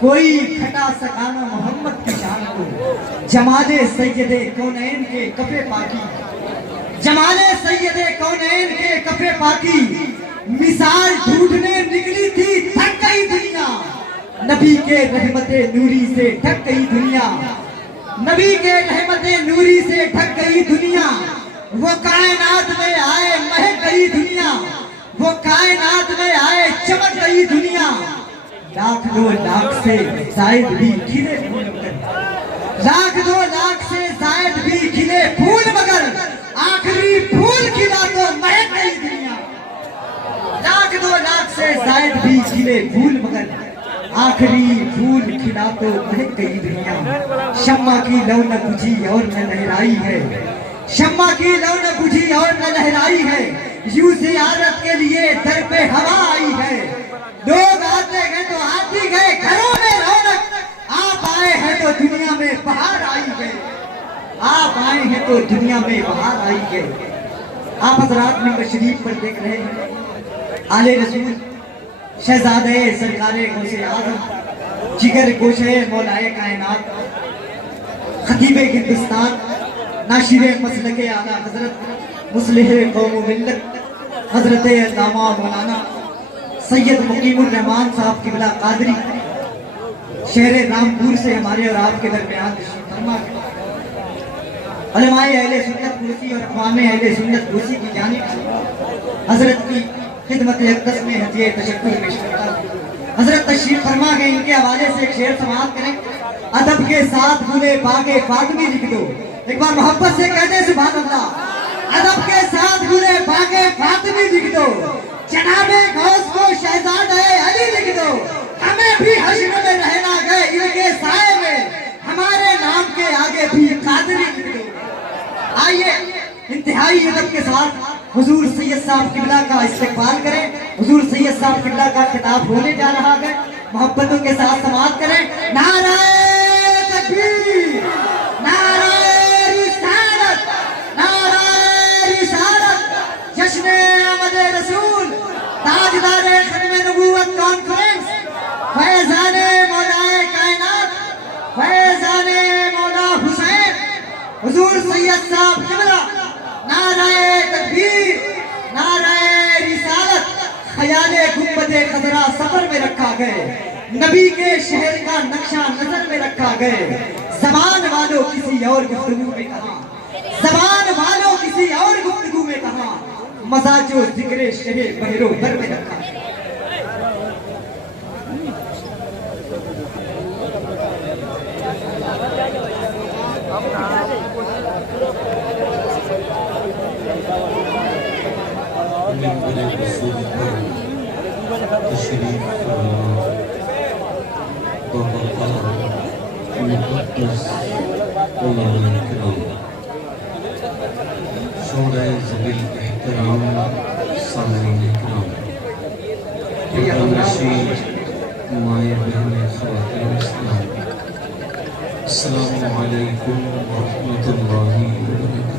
کوئی کھٹا سکانا محمد کی شان کو، جمال سید کونین کے کفے پاکی، جمال سید کونین کے کفے پاکی، مثال ڈھونڈنے نکلی تھی تھک گئی دنیا، نبی کے رحمت نوری سے ڈھک گئی دنیا، نبی کے رحمت نوری سے ڈھک گئی دنیا، وہ کائنات میں آئے مہک گئی دنیا، وہ کائنات میں آئے چمک گئی دنیا، لاکھ دو لاکھ سے زائد بھی کھلے پھول مگر، لاکھ دو لاکھ سے زائد بھی کھلے پھول مگر، آخری پھول کھلا تو مہک گئی دنیا، لاکھ دو لاکھ سے زائد بھی کھلے پھول مگر، آخری پھول کھلا تو مہک گئی دنیا، شمع کی لو نہ بجھی اور نہ لہرائی ہے، شمع کی لو نہ بجھی اور نہ لہرائی ہے، یوں زیارت کے لیے در پہ ہوا آئی ہے، لوگ آتے گئے تو آتی گئے گھروں میں رونق، آپ آئے ہیں تو دنیا میں بہار آئی ہے، آپ آئے ہیں تو دنیا میں بہار آئی ہے۔ آپ حضرات ممبر شریف پر دیکھ رہے ہیں آل رسول شہزادہ سرکار غوث اعظم جگر گوشہ مولائے کائنات خطیب ہندوستان ناشر مسلک اعلیٰ حضرت مصلح قوم و ملت حضرت علامہ مولانا سید مقیم الرحمان صاحب قبلہ قادری شہر رامپور سے ہمارے اور آپ کے درمیان تشریف فرما ہے۔ علماء اہل سنت کوسی اور اقوام اہل سنت کوسی کی جانب سے حضرت کی خدمت اقدس میں ہدیہ تشکر پیش کرتا ہوں۔ حضرت تشریف فرما گئے، ان کے حوالے سے ایک شعر سماعت کریں۔ ادب کے ساتھ بولے باغ فاطمی لکھ دو، ایک بار محبت سے کہتے ہیں سبحان اللہ۔ ادب کے ساتھ بولے باغ فاطمی لکھ دو، جناب غوث کو شہزادہ علی لکھ دو، ہمیں بھی حشر میں رہنا گئے ان کے سائے میں، ہمارے نام کے آگے بھی قادری لکھ دو۔ آئیے انتہائی ادب کے ساتھ حضور سید صاحب قبلہ کا استقبال کریں۔ حضور سید صاحب قبلہ کا خطاب ہونے جا رہا ہے، محبتوں کے ساتھ سماعت کریں۔ نعرہ تکبیر، نعرہ رسالت، نعرہ رسالت، جشن آمد رسول، تاجدار ختم نبوت کانفرنس، فیضان مولا کائنات، فیضان مولا حسین، حضور سید صاحب قبلہ، نعرہ تکبیر، نعرہ رسالت، خیال گنبد خضرا سفر میں رکھا گئے، نبی کے شہر کا نقشہ نظر میں رکھا گئے، زبان والوں کسی اور گفتگو میں کہاں، زبان والوں کسی اور گفتگو میں کہاں، مزاج و ذکر شہر بحر و بر میں رکھا گئے۔ تشریف فرما بابا مقدس علماء کرام، شورى ذوی الاحترام، سامعین کرام، پردہ نشین مائیں بہنیں خواتین اسلام، السلام علیکم ورحمۃ اللہ وبرکاتہ۔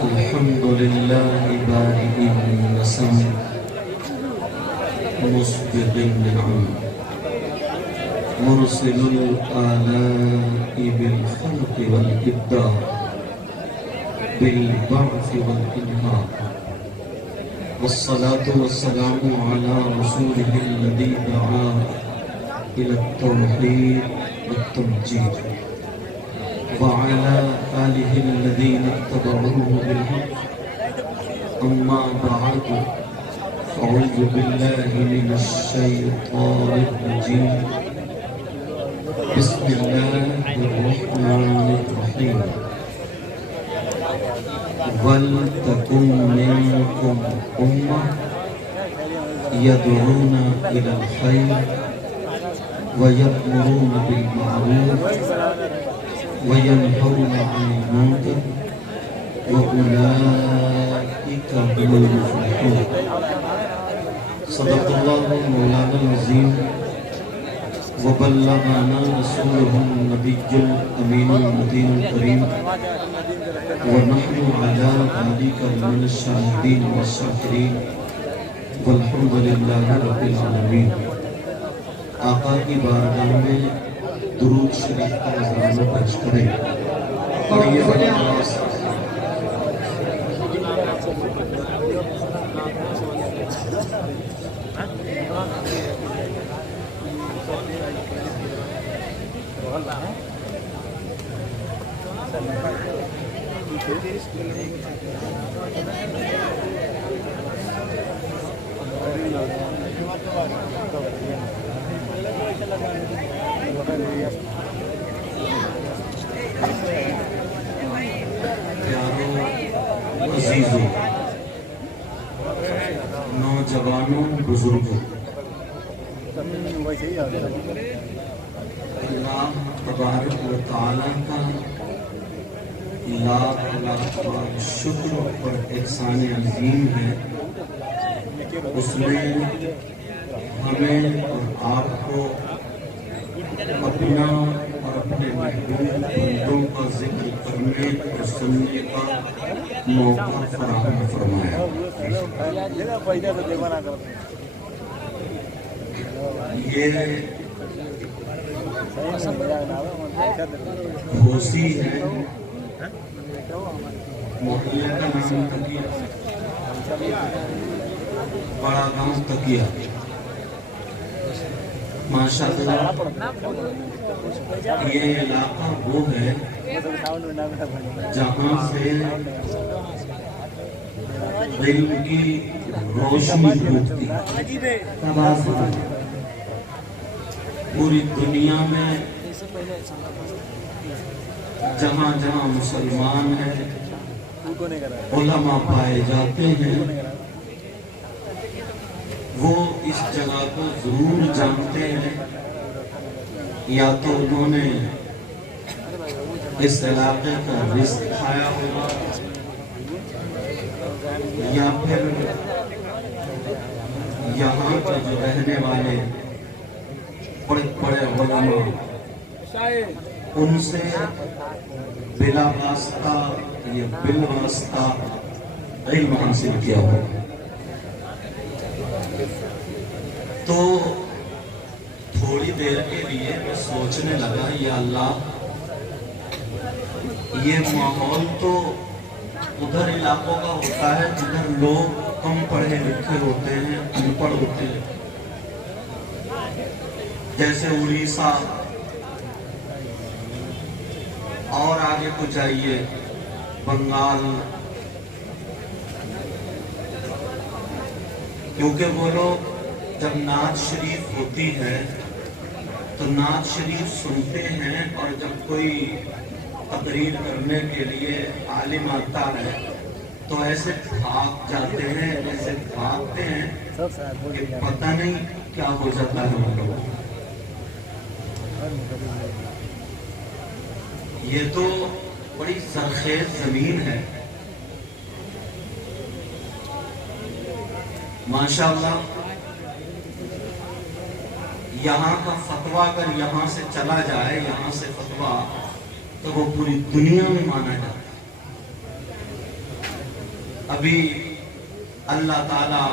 الحمدللہ بارئ النسم مسبغ النعم مرسل الآلاء بالخلق والإبداع بالبعث والإنهاء، والصلاة والسلام على رسوله الذي دعا إلى التوحيد والتمجيد، وعلى آله الذين اتبعوه بالحق، أما بعد، أعوذ بالله من الشيطان الرجيم، بسم الله الرحمن الرحيم، وَلْتَكُنْ مِنْكُمْ أُمَّةٌ يَدْعُونَ إِلَى الْخَيْرِ وَيَأْمُرُونَ بِالْمَعْرُوفِ وَيَنْهَوْنَ عَنِ الْمُنكَرِ وَأُولَئِكَ هُمُ الْمُفْلِحُونَ۔ صدق اللہ مولانا العظیم۔ وبلغنا رسوله النبي الأمين المدين الكريم ونحن على ذلك من الشاهدين والشاكرين والحمد لله رب العالمين۔ آقا کی بارگاہ میں درود شریف کا نذرانہ پیش کریں۔ پڑھیے بڑے آواز سے۔ پیاروں، عزیزوں، نوجوانوں، بزرگوں، اللہ تبارک و تعالیٰ کا لاکھ لاکھ شکر اور احسان عظیم ہے۔ اس نے ہمیں اور آپ کو اپنا اور اپنے محبوب بندوں کا ذکر کرنے اور سننے کا موقع فراہم فرمایا۔ یہ گھوسی ہے، محلے کا نام تکیہ، بڑا گاؤں تکیہ۔ ماشاءاللہ یہ علاقہ وہ ہے جہاں سے علم کی روشنی پھوٹتی ہے۔ پوری دنیا میں جہاں جہاں مسلمان ہیں، علماء پائے جاتے ہیں، وہ اس جگہ کو ضرور جانتے ہیں، یا تو انہوں نے اس علاقے کا رزق کھایا ہوگا، یا پھر یہاں کے جو رہنے والے بڑے بڑے علماء ان سے بلا واسطہ یا بالواسطہ علم حاصل کیا ہوگا۔ تو تھوڑی دیر کے لیے میں سوچنے لگا، یا اللہ، یہ ماحول تو ادھر علاقوں کا ہوتا ہے جدھر لوگ کم پڑھے لکھے ہوتے ہیں، ان پڑھ ہوتے ہیں، جیسے اڑیسہ، اور آگے کو جائیے بنگال، کیونکہ وہ لوگ جب نعت شریف ہوتی ہے تو نعت شریف سنتے ہیں، اور جب کوئی تقریر کرنے کے لیے عالم آتا ہے تو ایسے بھاگ جاتے ہیں، ایسے بھاگتے ہیں کہ پتہ نہیں کیا ہو جاتا ہے ان لوگوں۔ یہ تو بڑی سرخیز زمین ہے، ماشاءاللہ۔ یہاں کا فتویٰ اگر یہاں سے چلا جائے، یہاں سے فتویٰ، تو وہ پوری دنیا میں مانا جاتا ہے۔ ابھی اللہ تعالیٰ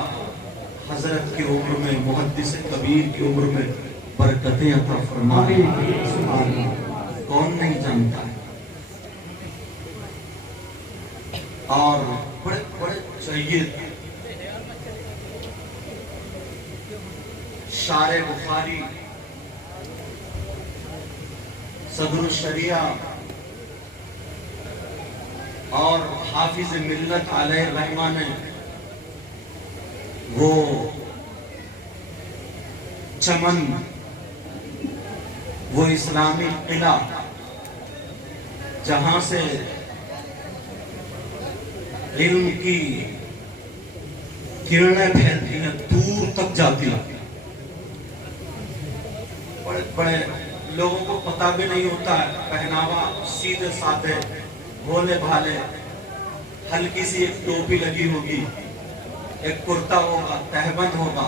حضرت کی عمر میں، محدث کبیر کی عمر میں برکتیں عطا فرمائے، کون نہیں جانتا ہے۔ اور بڑے بڑے سید، شارع بخاری، صدر الشریعہ اور حافظ ملت علیہ الرحمہ نے وہ چمن، وہ اسلامی قلعہ جہاں سے علم کی کرنیں پھیلتی ہیں، دور تک جاتی ہیں، بڑے بڑے لوگوں کو پتہ بھی نہیں ہوتا ہے، پہناوا سیدھے سادھے، بھولے بھالے، ہلکی سی ایک ٹوپی لگی ہوگی، ایک کرتا ہوگا، تہبند ہوگا،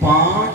5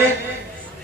1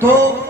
2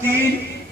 3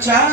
4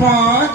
5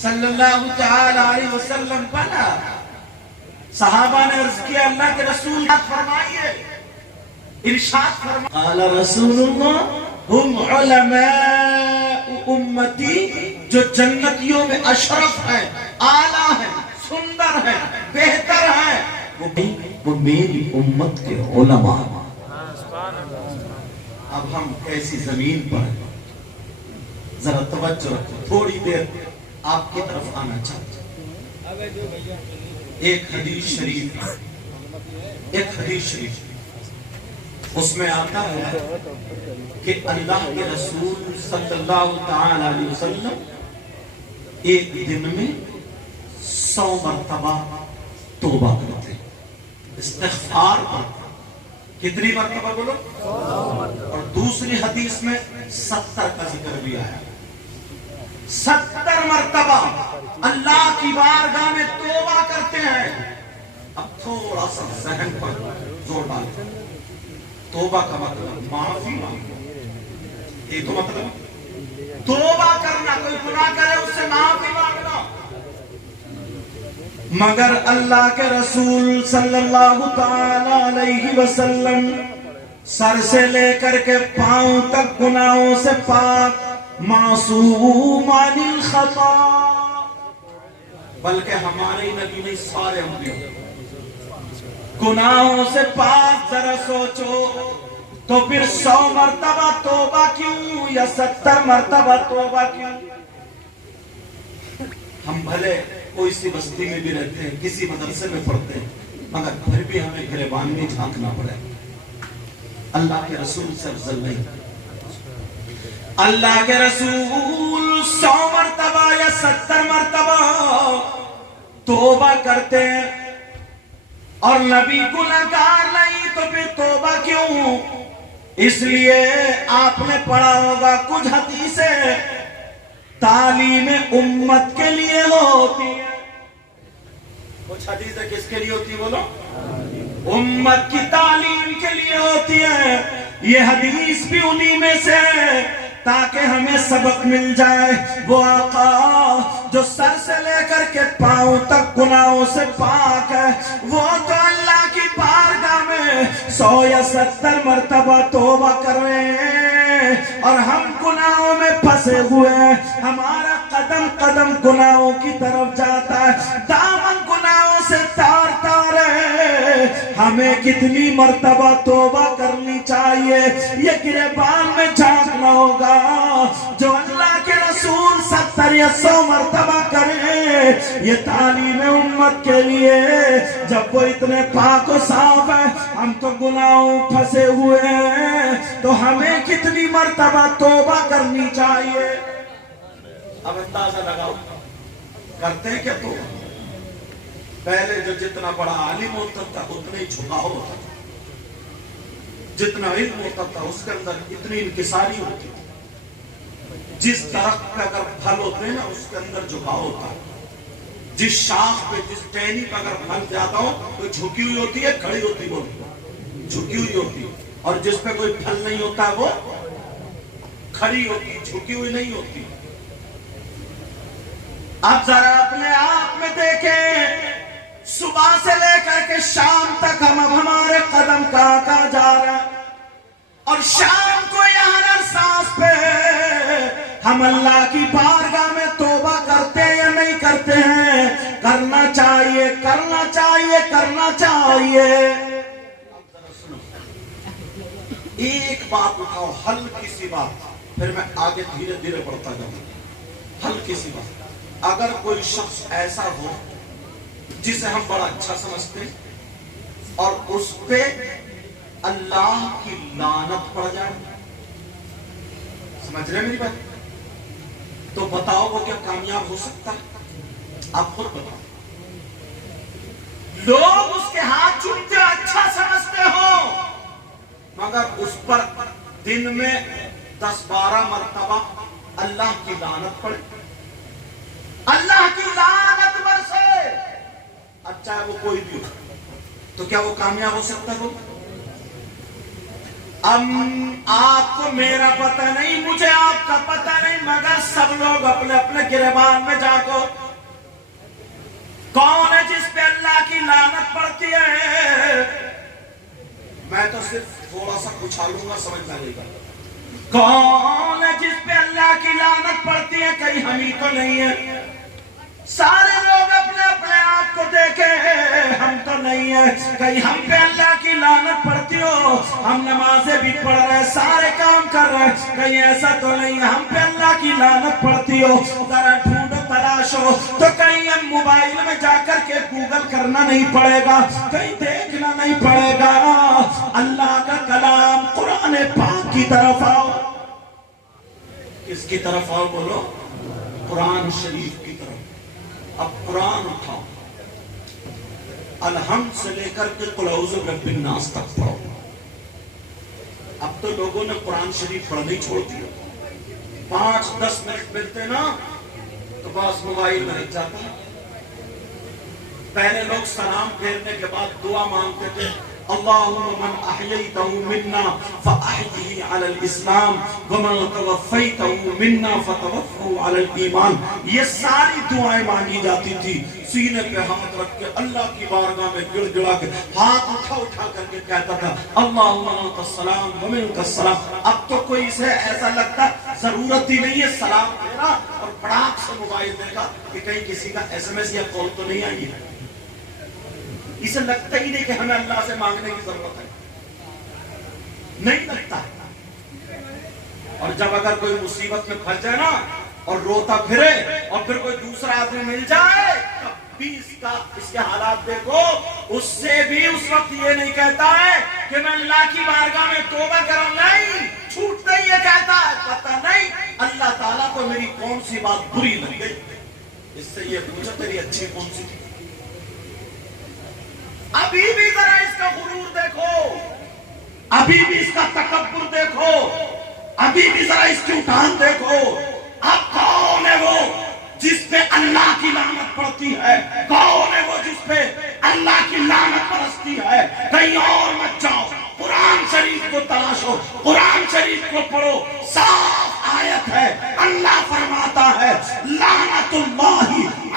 صلی اللہ تعالی علیہ وسلم بنا. صحابہ نے عرض کیا اللہ کے رسول فرمائیے، ارشاد فرمائیے. قال رسول اللہ ہم علماء امتی، جو جنتیوں میں اشرف ہیں، اعلیٰ ہیں، سندر ہیں، بہتر ہیں، وہ میری امت کے علماء. اب ہم ایسی زمین پر ہیں، ذرا توجہ رکھو، تھوڑی دیر آپ کی طرف آنا چاہتا ہوں. ایک حدیث شریف اس میں آتا ہے کہ اللہ کے رسول صلی اللہ تعالی علیہ وسلم ایک دن میں 100 مرتبہ توبہ کرتے، استغفار کرتے. کتنی مرتبہ بولو؟ اور دوسری حدیث میں 70 کا ذکر بھی آیا. 70 مرتبہ اللہ کی بارگاہ میں توبہ کرتے ہیں. اب تھوڑا سا ذہن پر زور ڈالتے ہیں. توبہ کا مطلب معافی مانگنا. یہ تو مطلب توبہ کرنا، کوئی گناہ کرے اس سے معافی مانگنا. مگر اللہ کے رسول صلی اللہ تعالی علیہ وسلم سر سے لے کر کے پاؤں تک گناہوں سے پاک، معصوم عن الخطا. بلکہ ہمارے ہی نبی نہیں، سارے انبیاء گناہوں سے پاک. ذرا سوچو تو پھر 100 مرتبہ توبہ کیوں یا 70 مرتبہ توبہ کیوں؟ ہم بھلے کوئی سی بستی میں بھی رہتے ہیں، کسی مدرسے میں پڑھتے ہیں، مگر پھر بھی ہمیں گریبان میں جھانکنا پڑے. اللہ کے رسول سے افضل نہیں. اللہ کے رسول 100 مرتبہ یا 70 مرتبہ توبہ کرتے ہیں، اور نبی گناہگار نہیں تو پھر توبہ کیوں؟ اس لیے آپ نے پڑھا ہوگا کچھ حدیثیں تعلیم امت کے لیے ہوتی ہیں. کچھ حدیثیں کس کے لیے ہوتی ہیں بولو؟ امت کی تعلیم کے لیے ہوتی ہے. یہ حدیث بھی انہی میں سے ہے تاکہ ہمیں سبق مل جائے. وہ آقا جو سر سے لے کر کے پاؤں تک گناہوں سے پاک ہے، وہ تو اللہ کی بارگاہ میں 100 یا 70 مرتبہ توبہ کر رہے ہیں، اور ہم گناہوں میں پھنسے ہوئے ہیں. ہمارا قدم قدم گناہوں کی طرف جاتا ہے، دامن گناہوں سے تار تار ہے. ہمیں کتنی مرتبہ توبہ کرنی چاہیے؟ یہ گریبان میں جھانکنا ہوگا. جو اللہ کے رسول 70 یا 100 مرتبہ کریں، یہ تعلیم امت کے لیے. جب وہ اتنے پاک و صاف ہے، ہم تو گناہوں پھنسے ہوئے ہیں، تو ہمیں کتنی مرتبہ توبہ کرنی چاہیے؟ اب اندازہ لگاؤ، کرتے ہیں کیا توبہ؟ پہلے جو جتنا بڑا عالم ہوتا تھا اتنا ہی جھکاؤ ہوتا تھا، جتنا علم ہوتا تھا اس کے اندر اتنی انکساری ہوتی تھی. جس درخت پہ اگر پھل ہوتے ہیں نا اس کے اندر جھکاؤ ہوتا ہے. جس شاخ پہ، جس ٹہنی پہ اگر پھل جاتا ہو تو جھکی ہوئی ہوتی ہے، کھڑی ہوتی ہے، جھکی ہوئی ہوتی ہے. اور جس پہ کوئی پھل نہیں ہوتا وہ کھڑی ہوتی، جھکی ہوئی نہیں ہوتی. اب ذرا اپنے آپ میں دیکھیں، صبح سے لے کر کے شام تک اب ہمارے قدم کہاں جا رہے ہیں، اور شام کو یہاں ہر سانس پہ ہم اللہ کی بارگاہ میں توبہ کرتے ہیں یا نہیں کرتے ہیں؟ کرنا چاہیے، کرنا چاہیے، کرنا چاہیے. ایک بات اٹھاؤ، ہلکی سی بات، پھر میں آگے دھیرے دھیرے بڑھتا جاؤں. ہلکی سی بات. اگر کوئی شخص ایسا ہو جسے ہم بڑا اچھا سمجھتے ہیں اور اس پہ اللہ کی لعنت پڑ جائے، سمجھ رہے میری بات؟ تو بتاؤ وہ کیا کامیاب ہو سکتا ہے؟ آپ خود بتاؤ. لوگ اس کے ہاتھ چومتے اچھا سمجھتے ہو، مگر اس پر دن میں 10-12 مرتبہ اللہ کی لعنت پڑے، اللہ کی لعنت برسے، اچھا ہے وہ کوئی بھی ہو، تو کیا وہ کامیاب ہو سکتا ہے؟ آپ کو میرا پتہ نہیں، مجھے آپ کا پتہ نہیں، مگر سب لوگ اپنے اپنے گریبان میں جا کر کون ہے جس پہ اللہ کی لعنت پڑتی ہے؟ میں تو صرف تھوڑا سا اچھالوں گا، سمجھ میں لے گا. کون ہے جس پہ اللہ کی لعنت پڑتی ہے؟ کہیں ہم ہی تو نہیں ہے. سارے لوگ اپنے اپنے آپ کو دیکھیں، ہم تو نہیں ہیں. کہیں ہم پہ اللہ کی لعنت پڑتی ہو؟ ہم نمازیں بھی پڑھ رہے ہیں، سارے کام کر رہے ہیں، کہیں ایسا تو نہیں ہے ہم پہ اللہ کی لعنت پڑتی ہو؟ ذرا ڈھونڈو تلاشو تو کہیں ہم موبائل میں جا کر کے گوگل کرنا نہیں پڑے گا، کہیں دیکھنا نہیں پڑے گا. اللہ کا کلام قرآن پاک کی طرف آؤ. کس کی طرف آؤ بولو؟ قرآن شریف کی طرف. اب قرآن اٹھاؤ، الحمد سے لے کر کے قل اعوذ برب الناس تک پڑھو. اب تو لوگوں نے قرآن شریف پڑھنی چھوڑ دیا. 5-10 منٹ ملتے نا تو بس موبائل میں رکھ جاتا ہے. پہلے لوگ سلام پھیرنے کے بعد دعا مانگتے تھے، اللہم من احییتہ منا فاحیہ علی الاسلام ومن توفیتہ منا فتوفہ علی الایمان. یہ ساری دعائیں مانگی جاتی تھی. سینے پہ ہاتھ رکھ کے اللہ کی بارگاہ میں گڑ گڑا کے ہاتھ اٹھا کر کے کہتا تھا اللہم انت السلام ومنک السلام. اب تو کوئی اسے ایسا لگتا ضرورت ہی نہیں ہے سلام پھیرا اور پڑاک سے موبائل دیکھا کہ کہیں کسی کا SMS یا کال تو نہیں آئی ہے. اسے لگتا ہی نہیں کہ ہمیں اللہ سے مانگنے کی ضرورت ہے، نہیں لگتا. اور جب اگر کوئی مصیبت میں پھنس جائے نا اور روتا پھرے اور پھر کوئی دوسرا آدمی مل جائے تب بھی اس کے حالات دیکھو، اس سے بھی اس وقت یہ نہیں کہتا ہے کہ میں اللہ کی بارگاہ میں توبہ کروں. نہیں، چھوٹتے ہی یہ کہتا ہے پتہ نہیں اللہ تعالیٰ کو میری کون سی بات بری لگ گئی. اس سے یہ پوچھو تیری اچھی کون سی تھی. ابھی بھی ذرا اس کا غرور دیکھو، ابھی بھی اس کا تکبر دیکھو، ابھی بھی ذرا اس کی اٹھان دیکھو. اب کون ہے وہ جس پہ اللہ کی لعنت پڑتی ہے؟ کون ہے وہ جس پہ اللہ کی لعنت برستی ہے؟ کہیں اور مت جاؤ، قرآن شریف کو تلاشو، قرآن شریف کو پڑھو. صاف آیت ہے، اللہ فرماتا ہے لعنت اللہ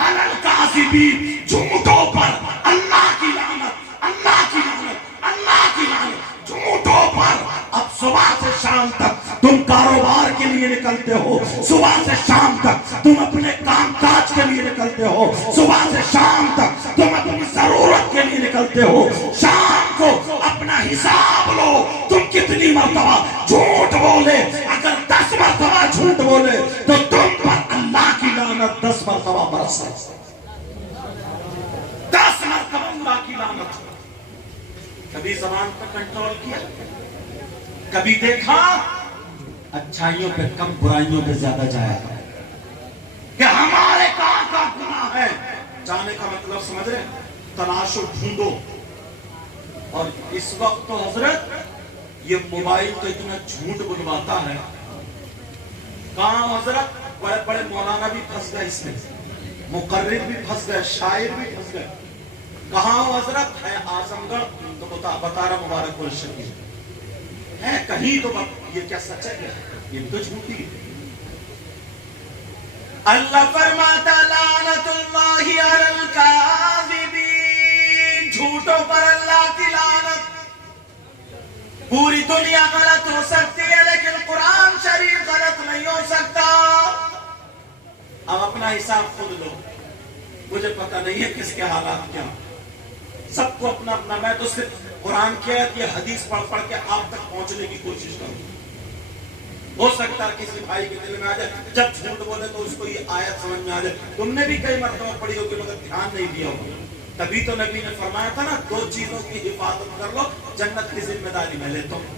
علی الکاذبین، جھوٹوں پر اللہ کی لعنت، اللہ کی لعنت، اللہ کی لعنت جھوٹوں پر. اب صبح سے شام تک تم کاروبار کے لیے نکلتے ہو، صبح سے شام تک تم اپنے کام کاج کے لیے نکلتے ہو، صبح سے شام تک تم اپنی ضرورت کے لیے نکلتے ہو. شام کو اپنا حساب لو، تم کتنی مرتبہ جھوٹ بولے. اگر 10 مرتبہ جھوٹ بولے تو تم پر اللہ کی لعنت 10 مرتبہ برس ہے. 10 مرتبہ اللہ کی لعنت. کبھی زبان پر کنٹرول کیا؟ کبھی دیکھا اچھائیوں پہ کم برائیوں پہ زیادہ جایا کہ ہمارے کام کا گناہ ہے؟ جانے کا مطلب سمجھ رہے؟ تلاشو، ڈھونڈو. اور اس وقت تو حضرت یہ موبائل تو اتنا جھوٹ بلواتا ہے. کہاں حضرت بڑے بڑے مولانا بھی پھنس گئے اس میں، مقرر بھی پھنس گئے، شاعر بھی پھنس گئے. کہاں حضرت ہے؟ اعظم گڑھ تو بتا رہا مبارک الشکیل ہے. کہیں تو یہ کیا سچ ہے؟ یہ تو جھوٹی ہے. اللہ فرماتا لعنت اللہ علی الکاذبین، جھوٹوں پر اللہ کی لعنت. پوری دنیا غلط ہو سکتی ہے لیکن قرآن شریف غلط نہیں ہو سکتا. اب اپنا حساب خود لو، مجھے پتہ نہیں ہے کس کے حالات کیا. سب کو اپنا اپنا. میں تو صرف قرآن کی آیت یا حدیث پڑھ پڑھ کے آپ تک پہنچنے کی کوشش کروں. ہو سکتا ہے کسی بھائی کے دل میں آ جائے جب جھوٹ بولے تو اس کو یہ آیت سمجھ میں آ جائے. تم نے بھی کئی مرتبہ پڑھی ہوگی مگر دھیان نہیں دیا ہوگا. تبھی تو نبی نے فرمایا تھا نا 2 چیزوں کی حفاظت کر لو، جنت کی ذمہ داری میں لیتا ہوں.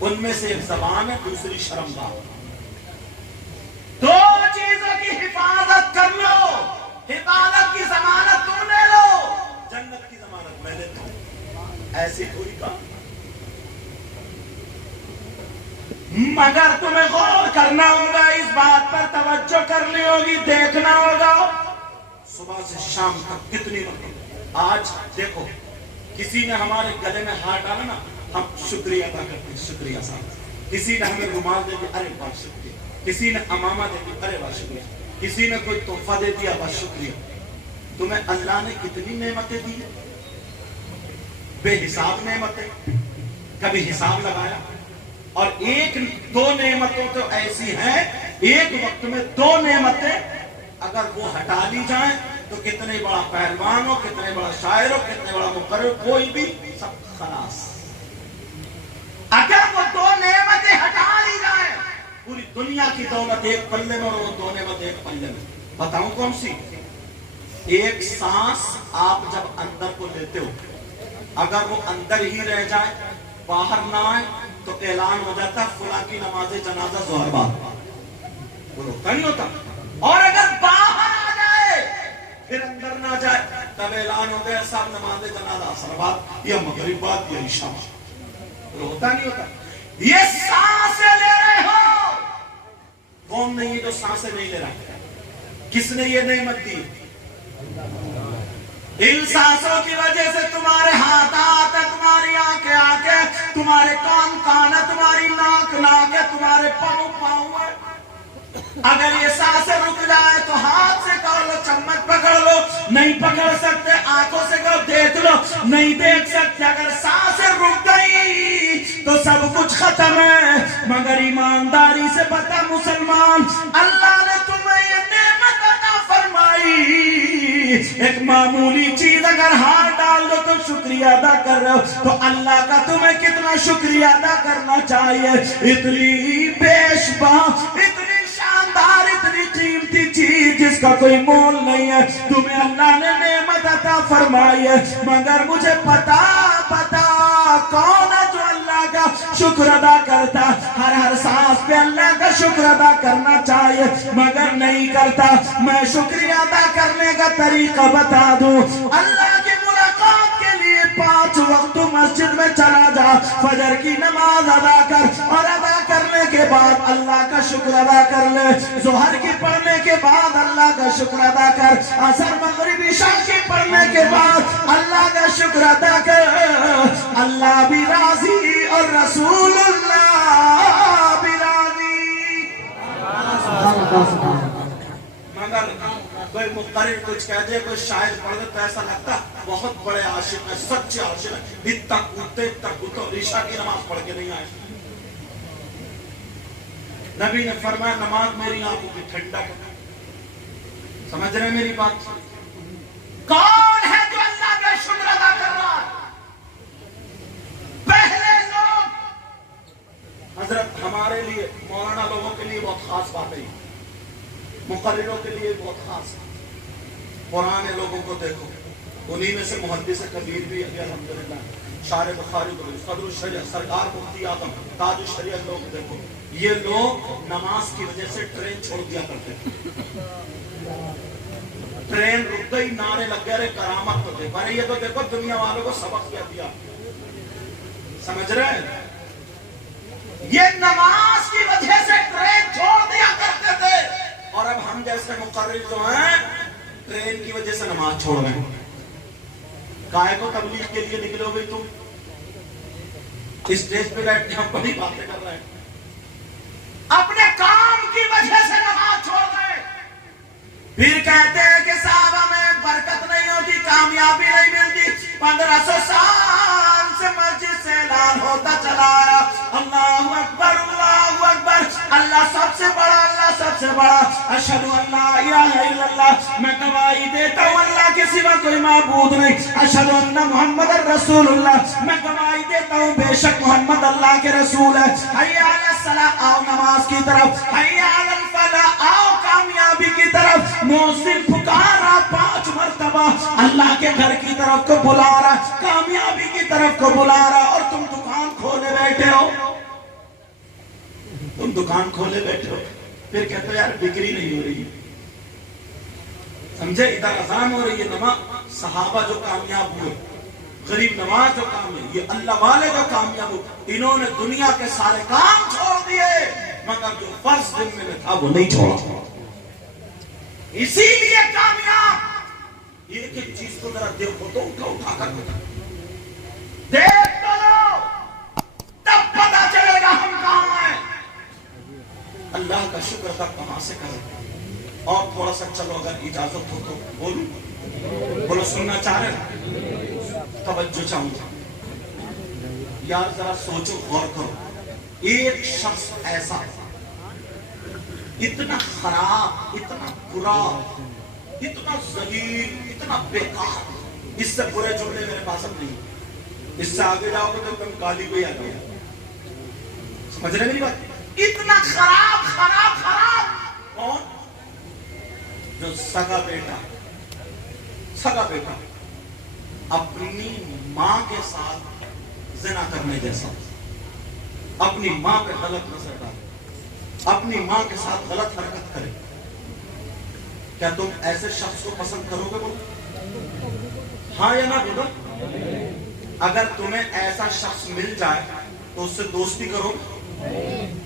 ان میں سے ایک زبان ہے، دوسری شرم گاہ. 2 چیزوں کی حفاظت کر لو، حفاظت کی ضمانت تم لے لو، جنت کی ضمانت میں لیتا ہوں. ایسی کوئی کام مگر تمہیں غور کرنا ہوگا، اس بات پر توجہ کرنی ہوگی، دیکھنا ہوگا صبح سے شام تک کتنی مرتبہ. آج دیکھو کسی نے ہمارے گلے میں ہاتھ ڈالا نا، ہم شکریہ ادا کرتے ہیں، شکریہ صاحب. کسی نے ہمیں رومال دے دیا، ارے بہت شکریہ. کسی نے امامہ دے دی، ارے بہت شکریہ. کسی نے کوئی تحفہ دے دیا، بہت شکریہ. تمہیں اللہ نے کتنی نعمتیں دی، بے حساب نعمتیں، کبھی حساب لگایا؟ اور ایک دو نعمتوں تو ایسی ہیں، ایک وقت میں دو نعمتیں اگر وہ ہٹا لی جائیں تو کتنے بڑا پہلوان ہو، کتنے بڑا شاعر ہو، کتنے بڑا مقرر، کوئی بھی سب خلاص۔ اگر وہ دو نعمتیں ہٹا لی جائیں، پوری دنیا کی دولت ایک پلے میں اور وہ دو نعمتیں ایک پلے میں۔ بتاؤں کون سی؟ ایک سانس آپ جب اندر کو لیتے ہو، اگر وہ اندر ہی رہ جائے، باہر نہ آئے، تو اعلان ہو جاتا فلاں کی نماز جنازہ ظہر بعد، وہ روکتا نہیں ہوتا۔ اور اگر باہر آ جائے پھر اندر نہ جائے، تب اعلان ہو گیا صاحب نماز جنازہ عصر بعد یا مغرب بعد یا عشاء بعد، ہوتا نہیں ہوتا۔ یہ سانسیں لے رہے ہو، کون نہیں جو سانسیں نہیں لے رہا؟ کس نے یہ نعمت دی؟ ان سانسوں کی وجہ سے تمہارے ہاتھ ہاتھ ہے، تمہاری آنکھیں آنکھیں، تمہارے کان کان ہے، تمہاری ناک ناک ہے، تمہارے پاؤں پاؤں ہے۔ اگر یہ سانسیں رک جائے تو ہاتھ سے کر لو، چمچ پکڑ لو، نہیں پکڑ سکتے، آنکھوں سے کرو دیکھ لو، نہیں دیکھ سکتے۔ اگر سانسیں رک گئی تو سب کچھ ختم ہے۔ مگر ایمانداری سے بتا مسلمان، اللہ نے تمہیں یہ نعمت عطا فرمائی، ایک معمولی چیز اگر ہاتھ ڈال دو تو شکریہ ادا کر رہے ہو، تو اللہ کا تمہیں کتنا شکریہ ادا کرنا چاہیے۔ اتنی بیش بہا، اتنی شاندار، اتنی قیمتی چیز جس کا کوئی مول نہیں ہے، تمہیں اللہ نے نعمت عطا فرمائی ہے۔ مگر مجھے پتا کون ہے جو اللہ کا شکر ادا کرتا؟ ہر سانس پہ اللہ کا شکر ادا کرنا چاہیے مگر نہیں کرتا۔ میں شکریہ ادا کرنے کا طریقہ بتا دوں، اللہ کی ملاقات کے لیے 5 وقت مسجد میں چلا جا، فجر کی نماز ادا کر، اور ادا کرنے کے بعد اللہ کا شکر ادا کر لے، ظہر کی پڑھنے کے بعد اللہ کا شکر ادا کر، عصر مغرب عشاء کی پڑھنے کے بعد اللہ کا شکر ادا کر، اللہ بھی راضی اور رسول اللہ بھی راضی۔ مگر کوئی مقرر کچھ کہہ دے، کوئی شاعر پڑھ دے تو ایسا لگتا بہت بڑے عاشق ہیں، سچے عاشق ہیں، اتنا کودتے اور عشاء کی نماز پڑھ کے نہیں آئے۔ نبی نے فرمایا نماز میری آنکھوں کی ٹھنڈک ہے۔ سمجھ رہے ہیں میری بات؟ کون ہے جو اللہ کا شکر ادا کر رہا ہے؟ پہلے لوگ، حضرت ہمارے لیے، مولانا لوگوں کے لیے بہت خاص بات ہے، مقرروں کے لیے بہت خاص ہے۔ پرانے لوگوں کو دیکھو، انہی میں سے محدث کبیر بھی ہے الحمدللہ، شارح بخاری کو، صدر الشریعت سرکار مفتی اعظم تاج الشریعت، لوگ دیکھو، یہ لوگ نماز کی وجہ سے ٹرین چھوڑ دیا کرتے تھے۔ ٹرین رک گئی، نعرے لگ گئے، کرامت کو دیکھو، ارے یہ تو دیکھو دنیا والوں کو سبق کیا دیا۔ سمجھ رہے ہیں؟ یہ نماز کی وجہ سے ٹرین چھوڑ دیا کرتے تھے، اور اب ہم جیسے مقرر جو ہیں ٹرین کی وجہ سے نماز چھوڑ رہے ہیں۔ کائے کو تبلیغ کے لیے نکلو گئی تم، اسٹیج پہ بیٹھ کے ہم بڑی باتیں کر رہے ہیں، اپنے کام کی وجہ سے نماز چھوڑ گئے۔ پھر کہتے ہیں کہ صحابہ میں برکت نہیں ہوتی، کامیابی نہیں ملتی۔ 1500 سال سے مسجد سے اعلان ہوتا چلا آیا، اللہ اکبر اللہ اکبر، اللہ سب سے بڑا، اللہ سب سے بڑا، اشہد ان لا الہ الا اللہ، میں گواہی دیتا ہوں اللہ کے سوا کوئی معبود نہیں، اشہد ان محمد رسول اللہ، میں گواہی دیتا ہوں بے شک محمد اللہ کے رسول ہے۔ حی علی الصلاۃ، آؤ نماز کی طرف، حی علی الفلاح، آؤ کامیابی کی طرف۔ مؤذن پکارا 5 مرتبہ، اللہ کے گھر کی طرف کو بلا رہا، کامیابی کی طرف کو بلا رہا، اور تم دکان کھولے بیٹھے ہو، تم دکان کھولے بیٹھے ہو، پھر کہتے ہو یار بکری نہیں ہو رہی۔ سمجھے؟ ادھر اذان ہو رہی ہے، نماز، صحابہ جو کامیاب ہوئے، غریب نواز جو کام ہے، یہ اللہ والے جو کامیاب ہوئے، انہوں نے دنیا کے سارے کام چھوڑ دیے، مگر جو فرض دن میں تھا وہ نہیں چھوڑا، اسی لیے کامیاب۔ ایک ایک چیز کو ذرا دیکھو تو اٹھا کر دیکھ تو لو، تب پتا چلے گا ہم کہاں ہیں۔ اللہ کا شکر تب کہاں سے کریں؟ اور تھوڑا سا چلو اگر اجازت ہو تو بولوں؟ بولو سننا چاہ رہے ہیں؟ توجہ چاہوں گا یار، ذرا سوچو، غور کرو. ایک شخص ایسا اتنا خراب، اتنا برا، اتنا ذلیل، اتنا بیکار، اس سے برے جملے میرے پاس اب نہیں. اس سے آگے جاؤ گے تو تم گالی کو ہی آ گیا. سمجھ رہے میری بات؟ اتنا خراب خراب خراب. کون؟ جو سگا بیٹا اپنی ماں کے ساتھ زنا کرنے جیسا، اپنی ماں پہ غلط نظر ڈالے، اپنی ماں کے ساتھ غلط حرکت کرے. کیا تم ایسے شخص کو پسند کرو گے؟ بولو ہاں یا نہ بولو. اگر تمہیں ایسا شخص مل جائے تو اس سے دوستی کرو گے؟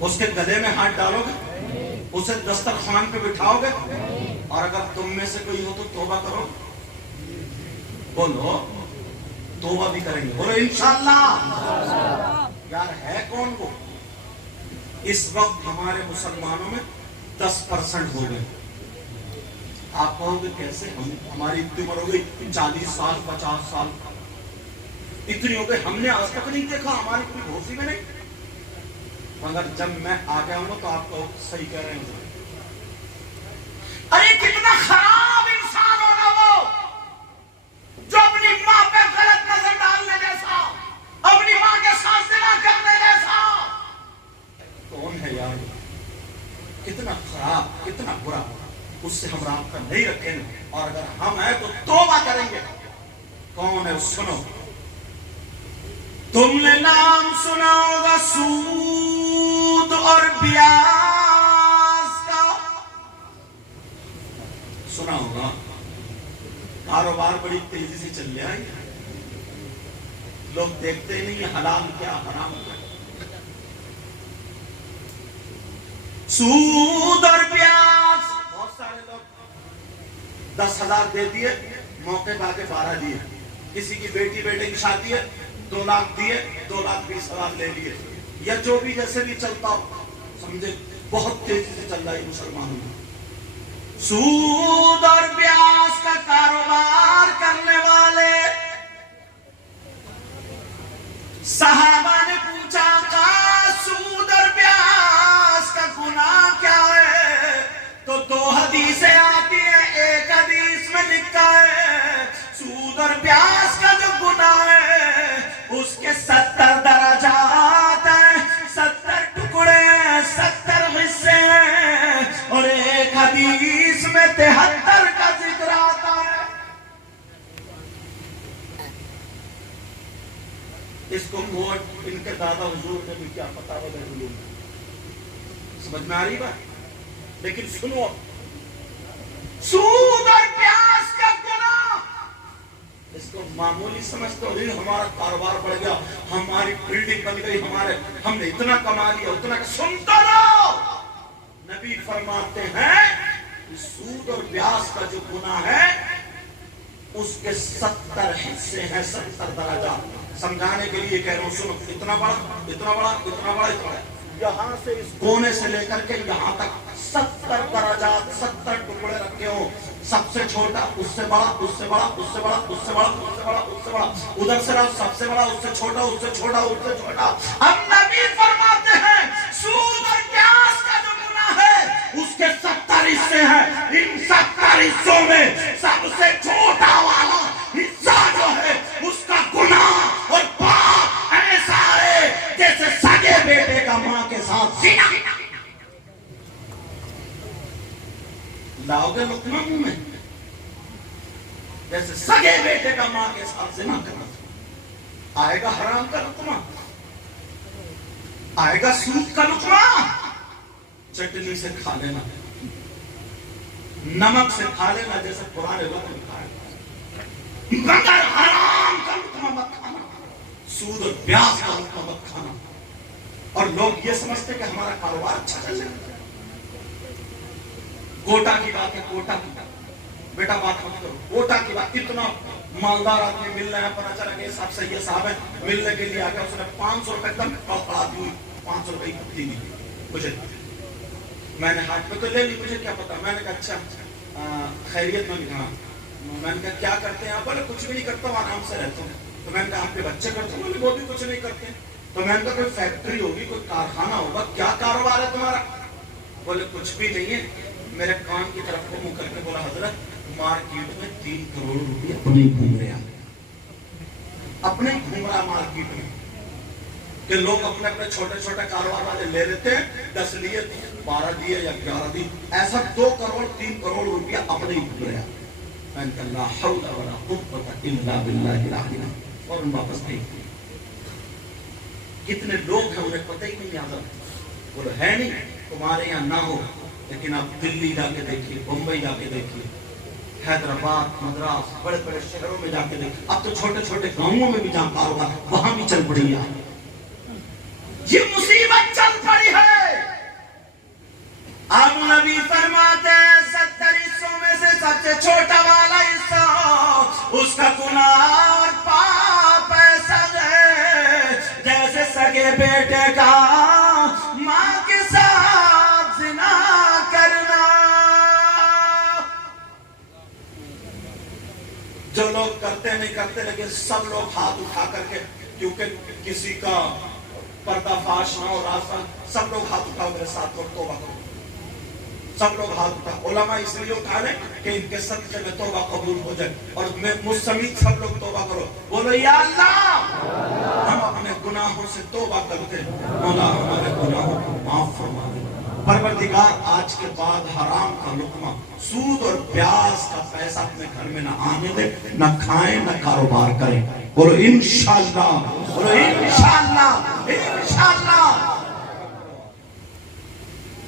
اس کے گلے میں ہاتھ ڈالو گے؟ اسے دسترخوان پہ بٹھاؤ گے؟ اور اگر تم میں سے کوئی ہو تو توبہ کرو؟ بولو توبہ بھی کریں گے. بولو انشاءاللہ. یار ہے کون وہ؟ اس وقت ہمارے مسلمانوں میں 10% ہو گئے. آپ کہو گے کیسے؟ ہماری اتنی عمر ہو گئی 40 سال 50 سال اتنی ہو گئی، ہم نے آج تک نہیں دیکھا، ہماری کوئی ہوش میں نہیں. مگر جب میں آ گیا ہوں تو آپ کو صحیح کہہ رہے ہیں. ارے کتنا خراب انسان ہونا وہ جو اپنی ماں پہ غلط نظر ڈالنے جیسا، اپنی ماں کے ساتھ زنا کرنے جیسا. کون ہے یار؟ کتنا خراب، کتنا برا. اس سے ہم رابطہ نہیں رکھیں گے، اور اگر ہم ہیں تو توبہ کریں گے. کون ہے؟ سنو، تم نے نام سنا ہوگا سود اور بیاج کا. سنا ہوگا. کاروبار بڑی تیزی سے چل رہا ہے. لوگ دیکھتے نہیں ہیں حلال کیا حرام کیا. سود اور بیاج. بہت سارے لوگ 10,000 دے دیے، موقع پا کے 12 دیے. کسی کی بیٹی بیٹے کی شادی ہے، 2 لاکھ دیے، 2,20,000 لے لیے. یا جو بھی جیسے بھی چلتا ہو، سمجھے بہت تیزی سے چل رہا ہے مسلمانوں میں. سود اور بیاج کا کاروبار کرنے والے صحابہ نے پوچھا کہ سود اور بیاج کا گناہ کیا ہے؟ تو 2 حدیثیں آتی ہیں. ایک حدیث میں لکھا ہے سود اور بیاج کا جو گناہ ہے اس کے 70 درجات ہیں، 70 ٹکڑے ہیں، 70 حصے ہیں. اور ایک حدیث میں 73 کا ذکر آتا ہے. اس کو کوٹ ان کے دادا حضور نے بھی کیا پتا وغیرہ. سمجھ میں آ رہی بات؟ لیکن سنو، سود اور بیاج کا گناہ اس کو معمولی سمجھتے ہو. ہمارا کاروبار بڑھ گیا، ہماری بلڈنگ بن گئی، ہم نے اتنا کما لیا، اتنا. سنتا رہو، نبی فرماتے ہیں سود اور بیاج کا جو گناہ ہے اس کے 70 حصے ہیں، 70 درجات. سمجھانے کے لیے کہہ رہا ہوں، سنو. اتنا بڑا اتنا بڑا اتنا بڑا اتنا بڑا، یہاں سے اس کونے سے لے کر کے یہاں تک 70 درجات، 70 ٹکڑے رکھے ہوں. سب سے چھوٹا، اس سے بڑا، اس سے بڑا، اس سے بڑا، اس سے بڑا، اس سے بڑا، اس سے بڑا. ادھر سے رہا سب سے بڑا، اس سے چھوٹا، اس سے چھوٹا، اس سے چھوٹا. اب نبی فرماتے ہیں سود اور بیاج کا جو گناہ ہے اس کے 70 حصے ہیں. ان 70 حصوں میں سب سے چھوٹا والا حصہ جو ہے اس کا گناہ اور پاپ ایسا ہے جیسے سگے بیٹے کا ماں کے ساتھ زنا. لاؤ گے لقمہ منہ میں؟ جیسے سگے بیٹے کا ماں کے ساتھ زنا کرنا. آئے گا حرام کا لقمہ، آئے گا سود کا لقمہ. چٹنی سے کھا لینا، نمک سے کھا لینا جیسے پرانے لوگ نے کھایا. مگر حرام کا لقمہ مت کھانا، سود اور بیاج کا لقمہ مت کھانا. اور لوگ یہ سمجھتے کہ ہمارا کاروبار اچھا چل رہا ہے. کوٹا کی بات ہے، کوٹا کی بیٹا بات مت کرو. کوٹا کی بات، اتنا مالدار آدمی مل رہے ہیں، پتہ چلا کہ صاحب صحیح صاحب ہے، ملنے کے لیے آ گیا. اس نے 500 روپے دم پڑا دی ہوئی، 500 روپے کی پتلی دی مجھے. میں نے ہاتھ میں تو لے لی, مجھے کیا پتا. میں نے کہا اچھا خیریت میں بھی کہا. میں نے کہا کیا کرتے ہیں آپ؟ بولے کچھ بھی نہیں کرتا ہوں, آرام سے رہتا ہوں. تو میں نے کہا آپ کے بچے کرتے ہیں؟ وہ بھی کچھ نہیں کرتے. تو میں نے کہا کوئی فیکٹری ہوگی, کوئی کارخانہ ہوگا, کیا کاروبار ہے تمہارا؟ بولے کچھ بھی نہیں ہے. میرے کان کی طرف کو منہ کر کے بولا حضرت مارکیٹ میں 3 کروڑ روپے اپنے گھوم رہے ہیں, اپنے گھوم رہا مارکیٹ میں. کہ لوگ اپنے اپنے چھوٹے چھوٹے کاروبار والے لے لیتے ہیں, 10 لیے 12 دیے یا 11 دیے, ایسا 2 کروڑ 3 کروڑ روپیہ اپنے ہی گھوم رہے ہیں. میں نے کہا لا حول ولا قوت الا باللہ العلی. اور واپس نہیں. کتنے لوگ ہیں انہیں پتہ ہی نہیں آتا. بولے ہے نہیں, تمہارے یہاں نہ ہو, لیکن آپ دلی جا کے دیکھیے, بمبئی جا کے دیکھیے, حیدرآباد, مدراس, بڑے بڑے شہروں میں جا کے دیکھیے. اب تو چھوٹے چھوٹے گاؤں میں بھی جہاں کاروبار وہاں بھی چل پڑی ہے. یہ مصیبت چل پڑی ہے. اب نبی فرماتے ہیں 70 حصوں میں سے سب سے چھوٹا والا حصہ اس کا گناہ اور پاپ ایسا ہے جیسے سگے بیٹے کا ماں کے ساتھ زنا کرنا. جو لوگ کرتے نہیں کرتے, لیکن سب لوگ ہاتھ اٹھا کر کے, کیونکہ کسی کا پردہ فاش نہ ہو, راستہ, سب لوگ ہاتھ اٹھاؤ میرے ساتھ, لوگ توبہ کرو. سب لوگ ہاتھ اٹھا. علماء اس لیے اٹھا لیں کہ ان کے صدقے میں توبہ قبول ہو جائے. اور میں مجھ سمیت سب لوگ توبہ کرو. بولو یا اللہ, ہم اپنے گناہوں سے توبہ کرتے, مولا ہمارے گناہوں کو معاف فرما دے. پروردگار آج کے بعد حرام کا لقمہ, سود اور بیاج کا پیسہ اپنے گھر میں نہ آنے دے, نہ کھائیں نہ کاروبار کریں. بولو انشاءاللہ, بولو انشاءاللہ, انشاءاللہ.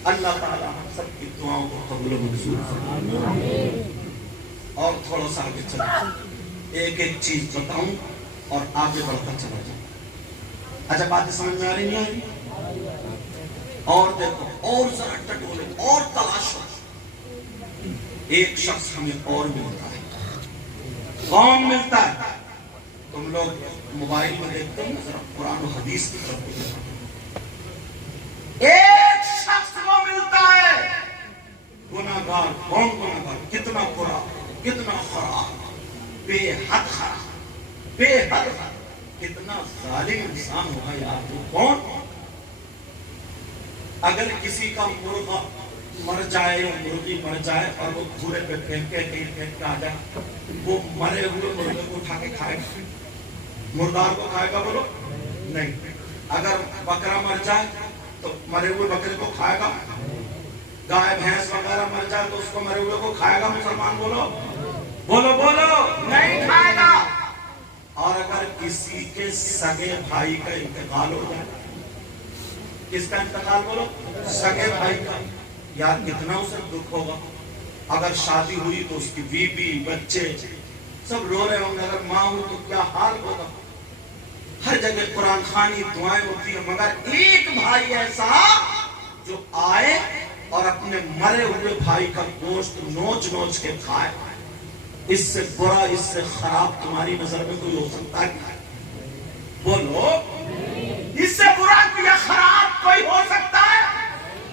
اللہ تعالی ہم سب کی دعاؤں کو قبول و منظور فرمائے. اور تھوڑا سا آگے چلیں, ایک ایک چیز بتاؤں اور آگے بڑھتا چلا جاؤں. اچھا باتیں سمجھ میں آ رہی نہیں آ رہی؟ اور دیکھو, اور ذرا ٹٹولے, اور تلاشو. ایک شخص ہمیں اور ملتا ہے. کون ملتا ہے؟ تم لوگ موبائل میں دیکھتے ہیں, ذرا قرآن و حدیث کی طرف دیکھو. ایک شخص کو ملتا ہے, گناہگار. کون گناہگار؟ کتنا برا, کتنا خراب, بے حد خراب, بے حد خراب. کتنا ظالم انسان ہوگا یار وہ. کون؟ اگر کسی کا مرغا مر جائے یا مرغی مر جائے اور وہ گھوڑے پہ پھینک کے کہیں پھینک کے آ جائے, وہ مرے ہوئے مرغے کو اٹھا کے کھائے گا؟ مردار کو کھائے گا؟ بولو نہیں. اگر بکرا مر جائے تو مرے ہوئے بکرے کو کھائے گا؟ گائے بھینس وغیرہ مر جائے تو اس کو مرے ہوئے کو کھائے گا مسلمان؟ بولو بولو بولو, نہیں کھائے گا. اور اگر کسی کے سگے بھائی کا انتقال ہو جائے, کس کا انتقال؟ بولو سگے بھائی کا. یار کتنا اسے دکھ ہوگا. اگر شادی ہوئی تو اس کی بیوی بچے سب رو رہے ہوں گے. اگر ماں ہو تو کیا حال ہوگا. ہر جگہ قرآن خوانی دعائیں ہوتی ہیں, مگر ایک بھائی ایسا جو آئے اور اپنے مرے ہوئے بھائی کا گوشت نوچ نوچ کے کھائے. اس سے برا, اس سے خراب تمہاری نظر میں کوئی ہو سکتا ہے؟ بولو, اس سے برا یا خراب کوئی ہو سکتا ہے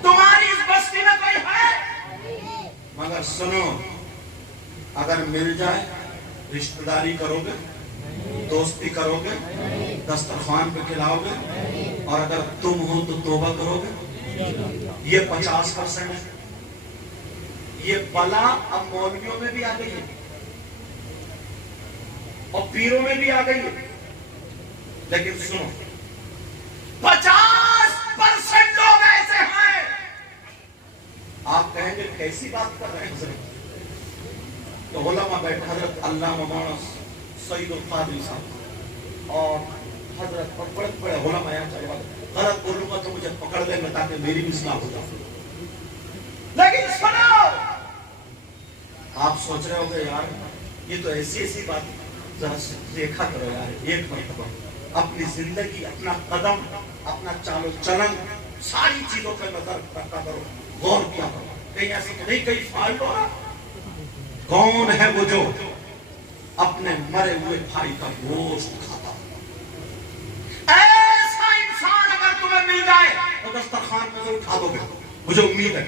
تمہاری اس بستی میں کوئی ہے؟ مگر سنو, اگر مل جائے رشتہ داری کرو گے, دوستی کرو گے, دسترخوان پہ کھلاؤ گے, اور اگر تم ہو تو توبہ کرو گے. یہ 50% ہے. یہ بلا اب مولویوں میں بھی آ گئی ہے اور پیروں میں بھی آ گئی ہے. لیکن سنو, 50% لوگ ایسے ہیں. آپ کہیں گے کیسی بات کر رہے ہیں حضرت؟ تو علماء بیٹھے, حضرت علامہ مولانا سعید القادری صاحب اور حضرت اور بڑے بڑے علماء یہاں چلے والے. غلط بولوں گا تو مجھے پکڑ لیں گے تاکہ میری بھی اصلاح ہو جائے. لیکن سنو, آپ سوچ رہے ہو گے یار یہ تو ایسی ایسی بات, ذرا دیکھا کرو یار ایک مرتبہ اپنی زندگی, اپنا قدم, اپنا چال و چلن, ساری چیزوں پہ نظر رکھا کرو, غور کیا کرو. کہیں ایسا تو نہیں کہیں فالٹ ہو رہا. کون ہے وہ جو اپنے مرے ہوئے بھائی کا گوشت کھاتا؟ ایسا انسان اگر تمہیں مل جائے تو دسترخوان میں سے اٹھا دو گے, مجھے امید ہے.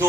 2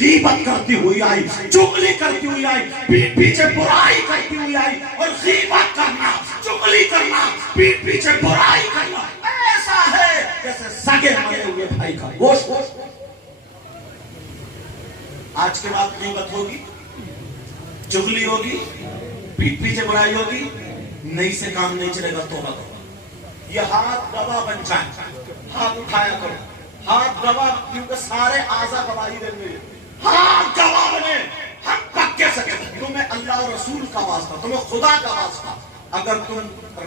غیبت کرتی ہوئی آئی، چغلی کرتی ہوئی آئی، پیٹ پیچھے برائی کرتی ہوئی آئی. اور غیبت کرنا، چغلی کرنا، پیٹ پیچھے برائی کرنا ایسا ہے جیسے سگے مرے ہوئے بھائی کا گوشت. آج کے بعد غیبت ہوگی، چغلی ہوگی، پیٹ پیچھے برائی ہوگی، نہیں سے کام نہیں چلے گا. توبہ کرو. یہ ہاتھ گواہ بن جائیں، ہاتھ اٹھایا کرو، ہاتھ گواہ، کیونکہ سارے اعضاء گواہی دیں گے. ہاتھ گواہ بنے. ہم پکے سکے تمہیں اللہ اور رسول کا واسطہ، تمہیں خدا کا واسطہ. اگر تم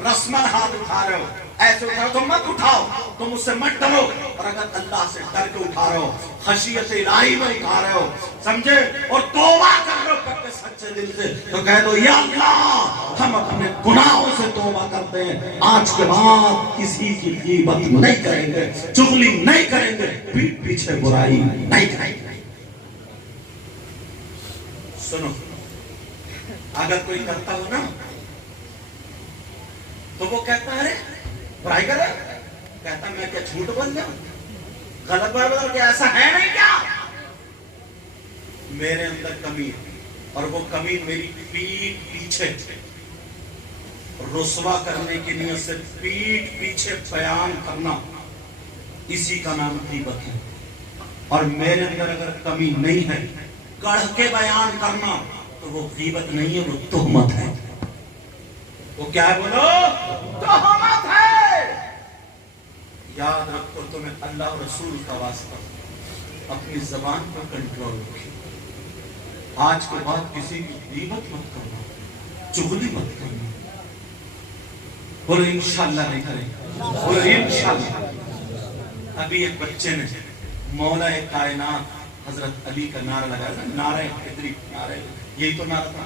رسمن ہاتھ اٹھا رہے ہو، ایسے اٹھا رہے ہو تو مت اٹھاؤ، تم اس سے مت ڈرو. اور اگر اللہ سے ڈر کے اٹھا رہے ہو، خشیت الہی میں اٹھا رہے ہو، سمجھے، اور توبہ کر رہے ہو پکے سچے دل سے، تو کہہ دو یا اللہ ہم اپنے گناہوں سے توبہ کرتے ہیں. آج کے بعد کسی کی غیبت نہیں کریں گے، چغلی نہیں کریں گے، پیٹ پیچھے برائی نہیں کریں گے. سنو، اگر کوئی کرتا ہو نا تو وہ کہتا ہے برائی کر رہا ہے، کہتا میں کیا جھوٹ بول جاؤں، غلط بات بول کہ ایسا ہے نہیں کیا. میرے اندر کمی ہے، اور وہ کمی میری پیٹ پیچھے رسوا کرنے کی نیت سے پیٹ پیچھے بیان کرنا، اسی کا نام غیبت ہے. اور میرے اندر اگر کمی نہیں ہے کڑھ کے بیان کرنا تو وہ غیبت نہیں ہے، وہ تہمت ہے. وہ کیا ہے بولو؟ تہمت ہے. یاد رکھو، تمہیں اللہ اور رسول کا واسطہ اپنی زبان پر کنٹرول رکھو. آج کے بعد کسی کی غیبت مت کرنا، چغلی مت کرنا. بولو انشاءاللہ نہیں کریں. بولو انشاءاللہ. ابھی ایک بچے نے مولا کائنات حضرت علی کا نعرہ لگایا، نعرہ حیدری، نعرہ، یہی تو نعرہ تھا.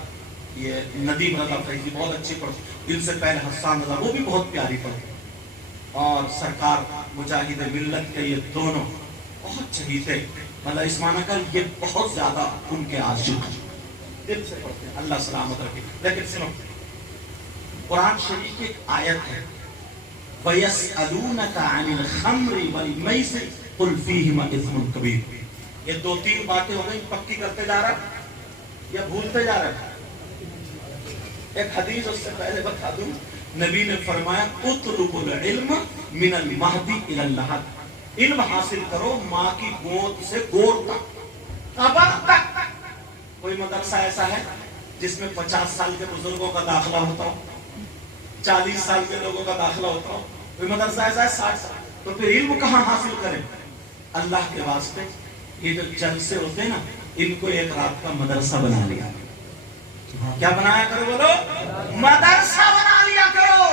یہ ندیم رضا فیضی بہت اچھی پڑھتے، ان سے پہلے حسان رضا وہ بھی بہت پیاری پڑھتے، اور سرکار مجاہد ملت کے یہ دونوں بہت چہیتے. مطلب اس معنی کا یہ بہت زیادہ ان کے عاشق دل سے پڑھتے ہیں، اللہ سلامت رکھے. لیکن سنو، قرآن شریف کی ایک آیت ہے، وَيَسْأَلُونَكَ عَنِ الْخَمْرِ وَالْمَيْسِرِ قُلْ فِيهِمَا إِثْمٌ كَبِيرٌ. یہ دو تین باتیں ہو گئی، پکی کرتے جا رہا یا بھولتے جا رہا. ایک حدیث اس سے پہلے بتا دوں، نبی نے فرمایا اطلب العلم من المہدی الی اللحد. علم حاصل کرو ماں کی گود سے گور تک، قبر تک. کوئی مدرسہ ایسا ہے جس میں 50 سال کے بزرگوں کا داخلہ ہوتا ہو، 40 سال کے لوگوں کا داخلہ ہوتا ہو؟ کوئی مدرسہ ایسا ہے 60 سال؟ تو پھر علم کہاں حاصل کریں؟ اللہ کے واسطے یہ جو جلسے ہوتے ہیں نا، ان کو ایک رات کا مدرسہ بنا لیا. کیا بنایا کرو؟ بولو مدرسہ بنا لیا کرو،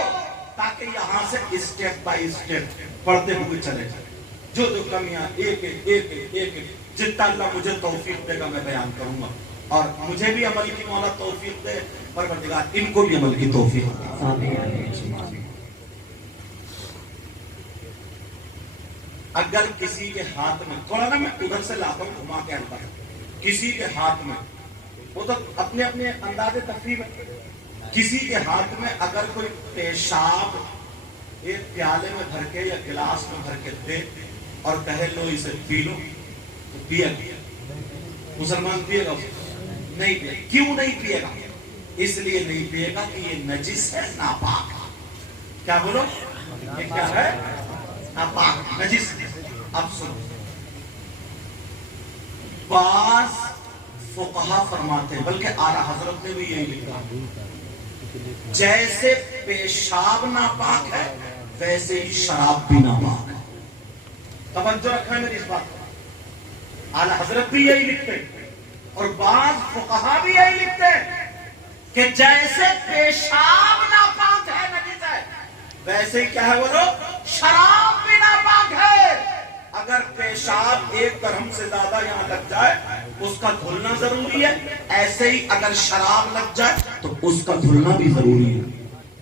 تاکہ یہاں سے اسٹیپ بائی اسٹیپ پڑھتے ہوئے چلے جائیں. جو جو کمیاں ایک ایک ایک ایک ایک جتنا اللہ مجھے توفیق دے گا میں بیان کروں گا، اور مجھے بھی عمل کی مولا توفیق دے، پروردگار ان کو بھی عمل کی توفیق دے. اگر کسی کے ہاتھ میں، تھوڑا نا میں ادھر سے لاتا ہوں گھما کے آتا ہوں، کسی کے ہاتھ میں، وہ تو اپنے اپنے انداز تفریح میں، کسی کے ہاتھ میں اگر کوئی پیشاب ایک پیالے میں بھر کے یا گلاس میں بھر کے دے اور کہے لو اسے پی لو، تو پیا گیا. مسلمان پیے گا؟ نہیں پیے. کیوں نہیں پیے گا؟ اس لیے نہیں پیے گا کہ یہ نجس ہے، ناپاک. کیا بولو؟ یہ کیا ہے؟ ناپاک، نجس. اب سنو، بعض فقہا فرماتے ہیں، بلکہ اعلیٰ حضرت نے بھی یہی لکھا، جیسے پیشاب ناپاک ہے ویسے ہی شراب بھی ناپاک ہے. توجہ رکھنا میری اس بات پر. اعلیٰ حضرت بھی یہی لکھتے ہیں اور بعض فقہا بھی یہی لکھتے ہیں کہ جیسے پیشاب ناپاک ہے، نجس ہے، ویسے ہی کیا ہے بولو؟ شراب بھی ناپاک ہے. اگر پیشاب ایک درہم سے زیادہ یہاں لگ جائے اس کا دھلنا ضروری ہے، ایسے ہی اگر شراب لگ جائے تو اس کا دھلنا بھی ضروری ہے.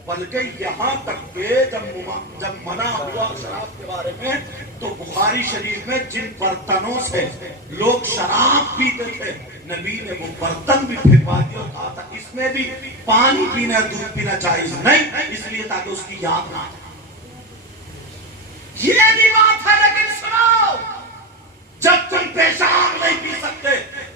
بلکہ یہاں تک کہ جب منع ہوا شراب کے بارے میں تو بخاری شریف میں جن برتنوں سے لوگ شراب پیتے تھے نبی نے وہ برتن بھی پھروا دیا اور کہا تھا اس میں بھی پانی پینا، دودھ پینا جائز نہیں، اس لیے تاکہ اس کی یاد نہ آئے. یہ بھی بات ہے. لیکن سنو، جب تم پیشاب نہیں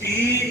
3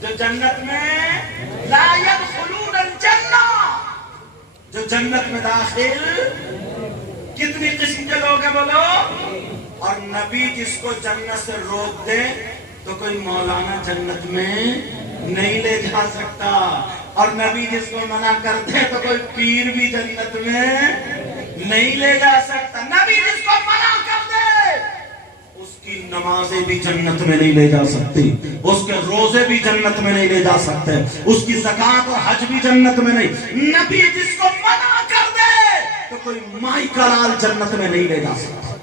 جو جنت میں لا يدخلون الجنہ، جو جنت میں داخل کتنی قسم کے لوگ ہیں بولو؟ اور نبی جس کو جنت سے روک دے تو کوئی مولانا جنت میں نہیں لے جا سکتا، اور نبی جس کو منع کر دے تو کوئی پیر بھی جنت میں نہیں لے جا سکتا۔ نبی جس کو منع کر دے اس کی نمازیں بھی جنت میں نہیں لے جا سکتی، اس کے روزے بھی جنت میں نہیں لے جا سکتے، اس کی زکوٰۃ اور حج بھی جنت میں نہیں۔ نبی جس کو منع کر دے تو کوئی مائی کا لال جنت میں نہیں لے جا سکتا۔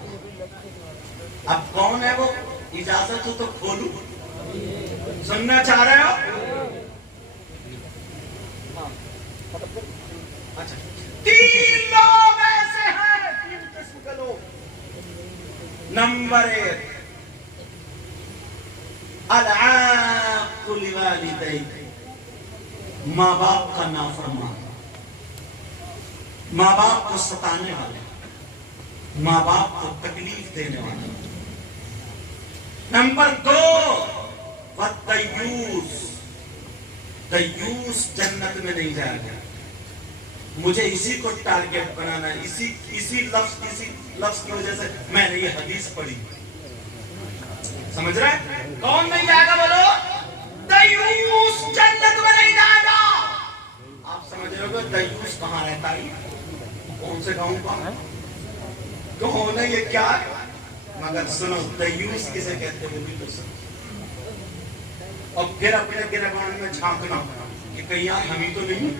اب کون ہے وہ؟ اجازت ہو تو کھولو، سننا چاہ رہے ہو؟ اچھا، تین لوگ ایسے ہیں، تین قسم کے لوگ۔ نمبر 1، العاق لوالدیہ، ماں باپ کا نافرمان، ماں باپ کو ستانے والے، ماں باپ کو تکلیف دینے والے۔ نمبر 2، والدیوس، دیوس جنت میں نہیں جائے گا۔ مجھے اسی کو ٹارگیٹ بنانا ہے، اسی لفظ کی وجہ سے میں نے یہ حدیث پڑھی۔ سمجھ رہے ہیں؟ کون نہیں جائے گا بولو؟ دیوس جنت میں نہیں جائے گا۔ آپ سمجھ رہے ہو کہ دیوس کہاں رہتا ہے؟ کون سے گاؤں کا؟ کون ہے یہ؟ کیا ہے؟ مگر سنو، دیوس کسے کہتے ہیں وہ بھی تو سنو۔ اور پھر اپنے گربان میں جھانکنا کہ کہیں ہم ہی تو نہیں،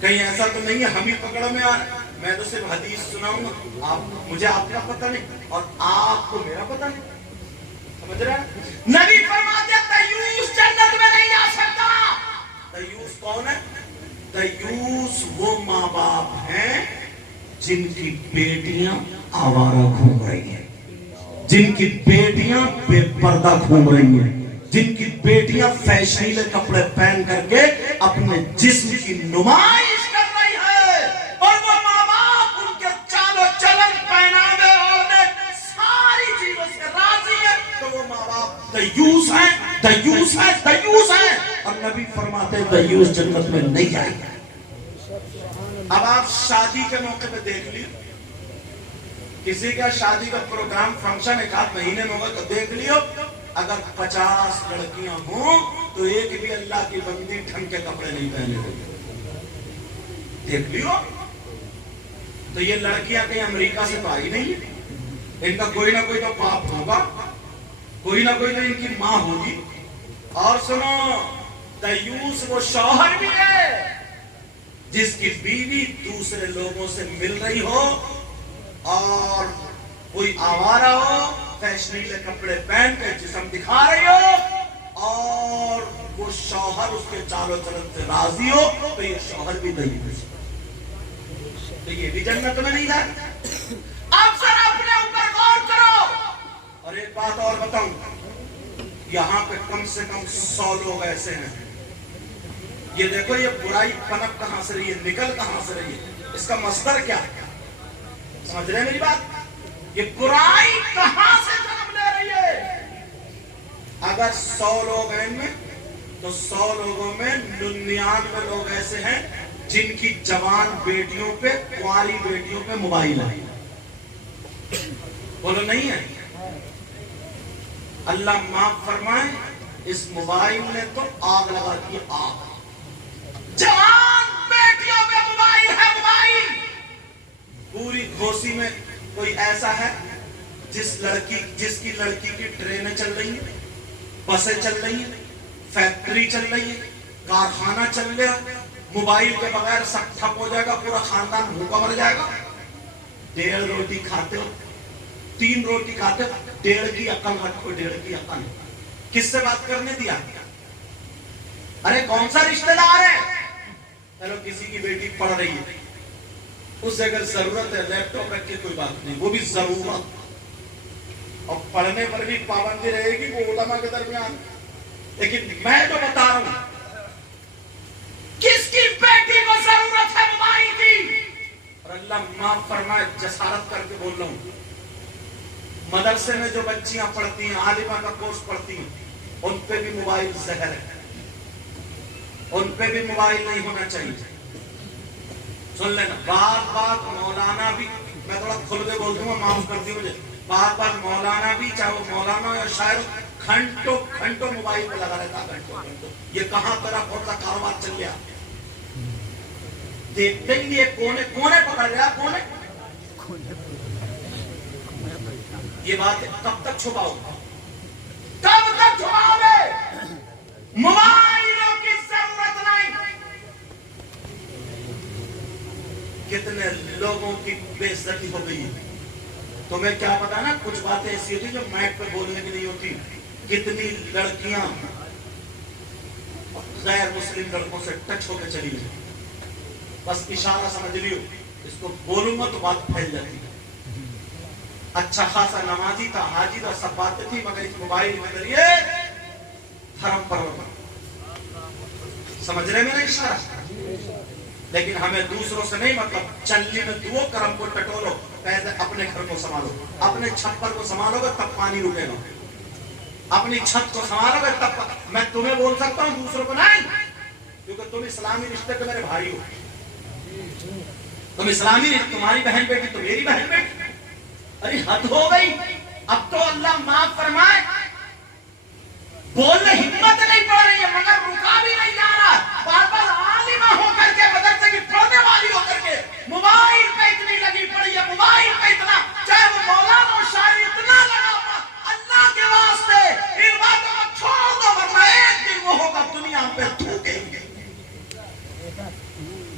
کہیں ایسا تو نہیں ہے ہم ہی پکڑ میں آ رہے۔ میں تو صرف حدیث سناؤں گا، مجھے آپ کا پتہ نہیں اور آپ کو میرا پتہ نہیں۔ سمجھ رہے ہیں؟ نبی فرماتے ہیں دیوس جنت میں نہیں جا سکتا۔ دیوس کون ہے؟ دیوس وہ ماں باپ ہیں جن کی بیٹیاں آوارہ گھوم رہی ہیں، جن کی بیٹیاں بے پردہ گھوم رہی ہیں، جن کی بیٹیاں فیشنیلے کپڑے پہن کر کے اپنے جسم کی نمائش کر رہی ہے، اور وہ ماں باپ ان کے چال و چلن، پہناوے اور ساری چیزوں سے راضی ہے، تو وہ ماں باپ دیوس ہیں، دیوس ہیں، دیوس ہیں۔ اور نبی فرماتے ہیں دیوس جنت میں نہیں جائے گا۔ اب آپ شادی کے موقع پہ دیکھ لیو، کسی کا شادی کا پروگرام فنکشن ایک آدھ مہینے میں ہوگا تو دیکھ لیو، اگر 50 لڑکیاں ہوں تو ایک بھی اللہ کی بندی ڈھنگ کے کپڑے نہیں پہنے ہوگی، دیکھ لیو۔ تو یہ لڑکیاں کہیں امریکہ سے تو آئی نہیں، ان کا کوئی نہ کوئی تو باپ ہوگا، کوئی نہ کوئی تو ان کی ماں ہوگی۔ اور سنو، دیوس وہ شوہر بھی ہے جس کی بیوی دوسرے لوگوں سے مل رہی ہو اور کوئی آوارہ ہو، فیشنیلے کپڑے پہن کے جسم دکھا رہی ہو، اور وہ شوہر اس کے چال و چلن سے راضی ہو، تو یہ شوہر بھی دیوس، تو یہ بھی جنت میں نہیں جاتا۔ اب ذرا اپنے اوپر غور کرو۔ اور ایک بات اور بتاؤں، یہاں پہ کم سے کم 100 لوگ ایسے ہیں، یہ دیکھو یہ برائی پنپ کہاں سے رہی ہے، نکل کہاں سے رہی ہے، اس کا مصدر کیا ہے؟ سمجھ رہے ہیں میری بات؟ یہ برائی کہاں سے جنم لے رہی ہے؟ اگر 100 لوگ ہیں ان میں تو 100 لوگوں میں 99 لوگ ایسے ہیں جن کی جوان بیٹیوں پہ، کنواری بیٹیوں پہ موبائل ہے۔ بولو نہیں ہے؟ اللہ معاف فرمائے، اس موبائل نے تو آگ لگا دی، آگ۔ جوان بیٹیوں پہ موبائل ہے، موبائل۔ پوری گھوسی میں کوئی ایسا ہے جس کی لڑکی کی ٹرینیں چل رہی ہیں، بسیں چل رہی ہیں، فیکٹری چل رہی ہے، کارخانہ چل رہا ہے، موبائل کے بغیر سب ٹھپ ہو جائے گا، پورا خاندان بھوکا مر جائے گا۔ 1.5 روٹی کھاتے ہو، 3 روٹی کھاتے ہو، 1.5 کی عقل رکھو، 1.5 کی عقل۔ کس سے بات کرنے دیا؟ ارے کون سا رشتہ دار ہے؟ چلو کسی کی بیٹی پڑھ رہی ہے، اس سے اگر ضرورت ہے لیپ ٹاپ رکھ کے کوئی بات نہیں، وہ بھی ضرورت، اور پڑھنے پر بھی پابندی رہے گی وہ علماء کے درمیان۔ لیکن میں جو بتا رہا ہوں، کس کی بیٹی کو ضرورت ہے موبائل کی؟ اور اللہ معاف فرمائے، جسارت کر کے بول رہا ہوں، مدرسے میں جو بچیاں پڑھتی ہیں، عالمہ کا کورس پڑھتی ہیں، ان پہ بھی موبائل زہر ہے، ان پہ بھی موبائل نہیں ہونا چاہیے۔ سن لینا، بات بات مولانا بھی، میں تھوڑا کھل کے بول دوں گا، معاف کر دیو مجھے، بات بات مولانا بھی، چاہے وہ مولانا یا شاعر، گھنٹوں گھنٹوں موبائل پہ لگا رہتا، گھنٹوں گھنٹوں۔ یہ کہاں تیرا کون سا کاروبار چل گیا؟ دیکھتے ہی یہ کونے کونے پکڑ رہا، کونے۔ یہ بات کب تک چھپاؤ گے؟ کب تک چھپاؤ گے؟ موبائلوں کی ضرورت نہیں۔ کتنے لوگوں کی بے عزتی ہو گئی ہے، تمہیں کیا پتا نا، کچھ باتیں ایسی ہوتی جو مائک پہ بولنے کی نہیں ہوتی۔ کتنی لڑکیاں غیر مسلم لڑکوں سے ٹچ ہو کے چلی گئی، بس اشارہ سمجھ لیو، اس کو بولوں گا تو بات پھیل جاتی ہے۔ اچھا خاصا نمازی تھا، حاجی تھا، سب باتیں تھی، مگر اس موبائل کے ذریعے دھرم پرورتن، سمجھ رہے میں نا اشارہ؟ لیکن ہمیں دوسروں سے نہیں مطلب، چلنی میں دو کرم کو ٹٹولو، پہلے اپنے گھر کو سنبھالو، اپنے چھپر کو سنبھالو گے تب پانی رکے گا، اپنی چھت کو سنبھالو گے تب۔ میں تمہیں بول سکتا ہوں، دوسروں کو نہیں، کیونکہ تم اسلامی رشتے کے میرے بھائی ہو، تم اسلامی رشتے، تمہاری بہن بیٹی تو میری بہن بیٹی۔ ارے حد ہو گئی، اب تو اللہ معاف فرمائے، بولنے ہمت نہیں پڑ رہی ہے مگر رکا بھی نہیں جا رہا۔ بار بار عالمہ ہو کر کے، مدرسے کی پڑھنے والی ہو کر کے موبائل پہ اتنی لگی پڑی ہے، موبائل پہ اتنا، چاہے وہ مولانا اور شاعر اتنا لگا ہوا، اللہ کے واسطے ان باتوں کو چھوڑ دو، ورنہ ایک دن وہ ہوگا دنیا پہ تھوکیں گے۔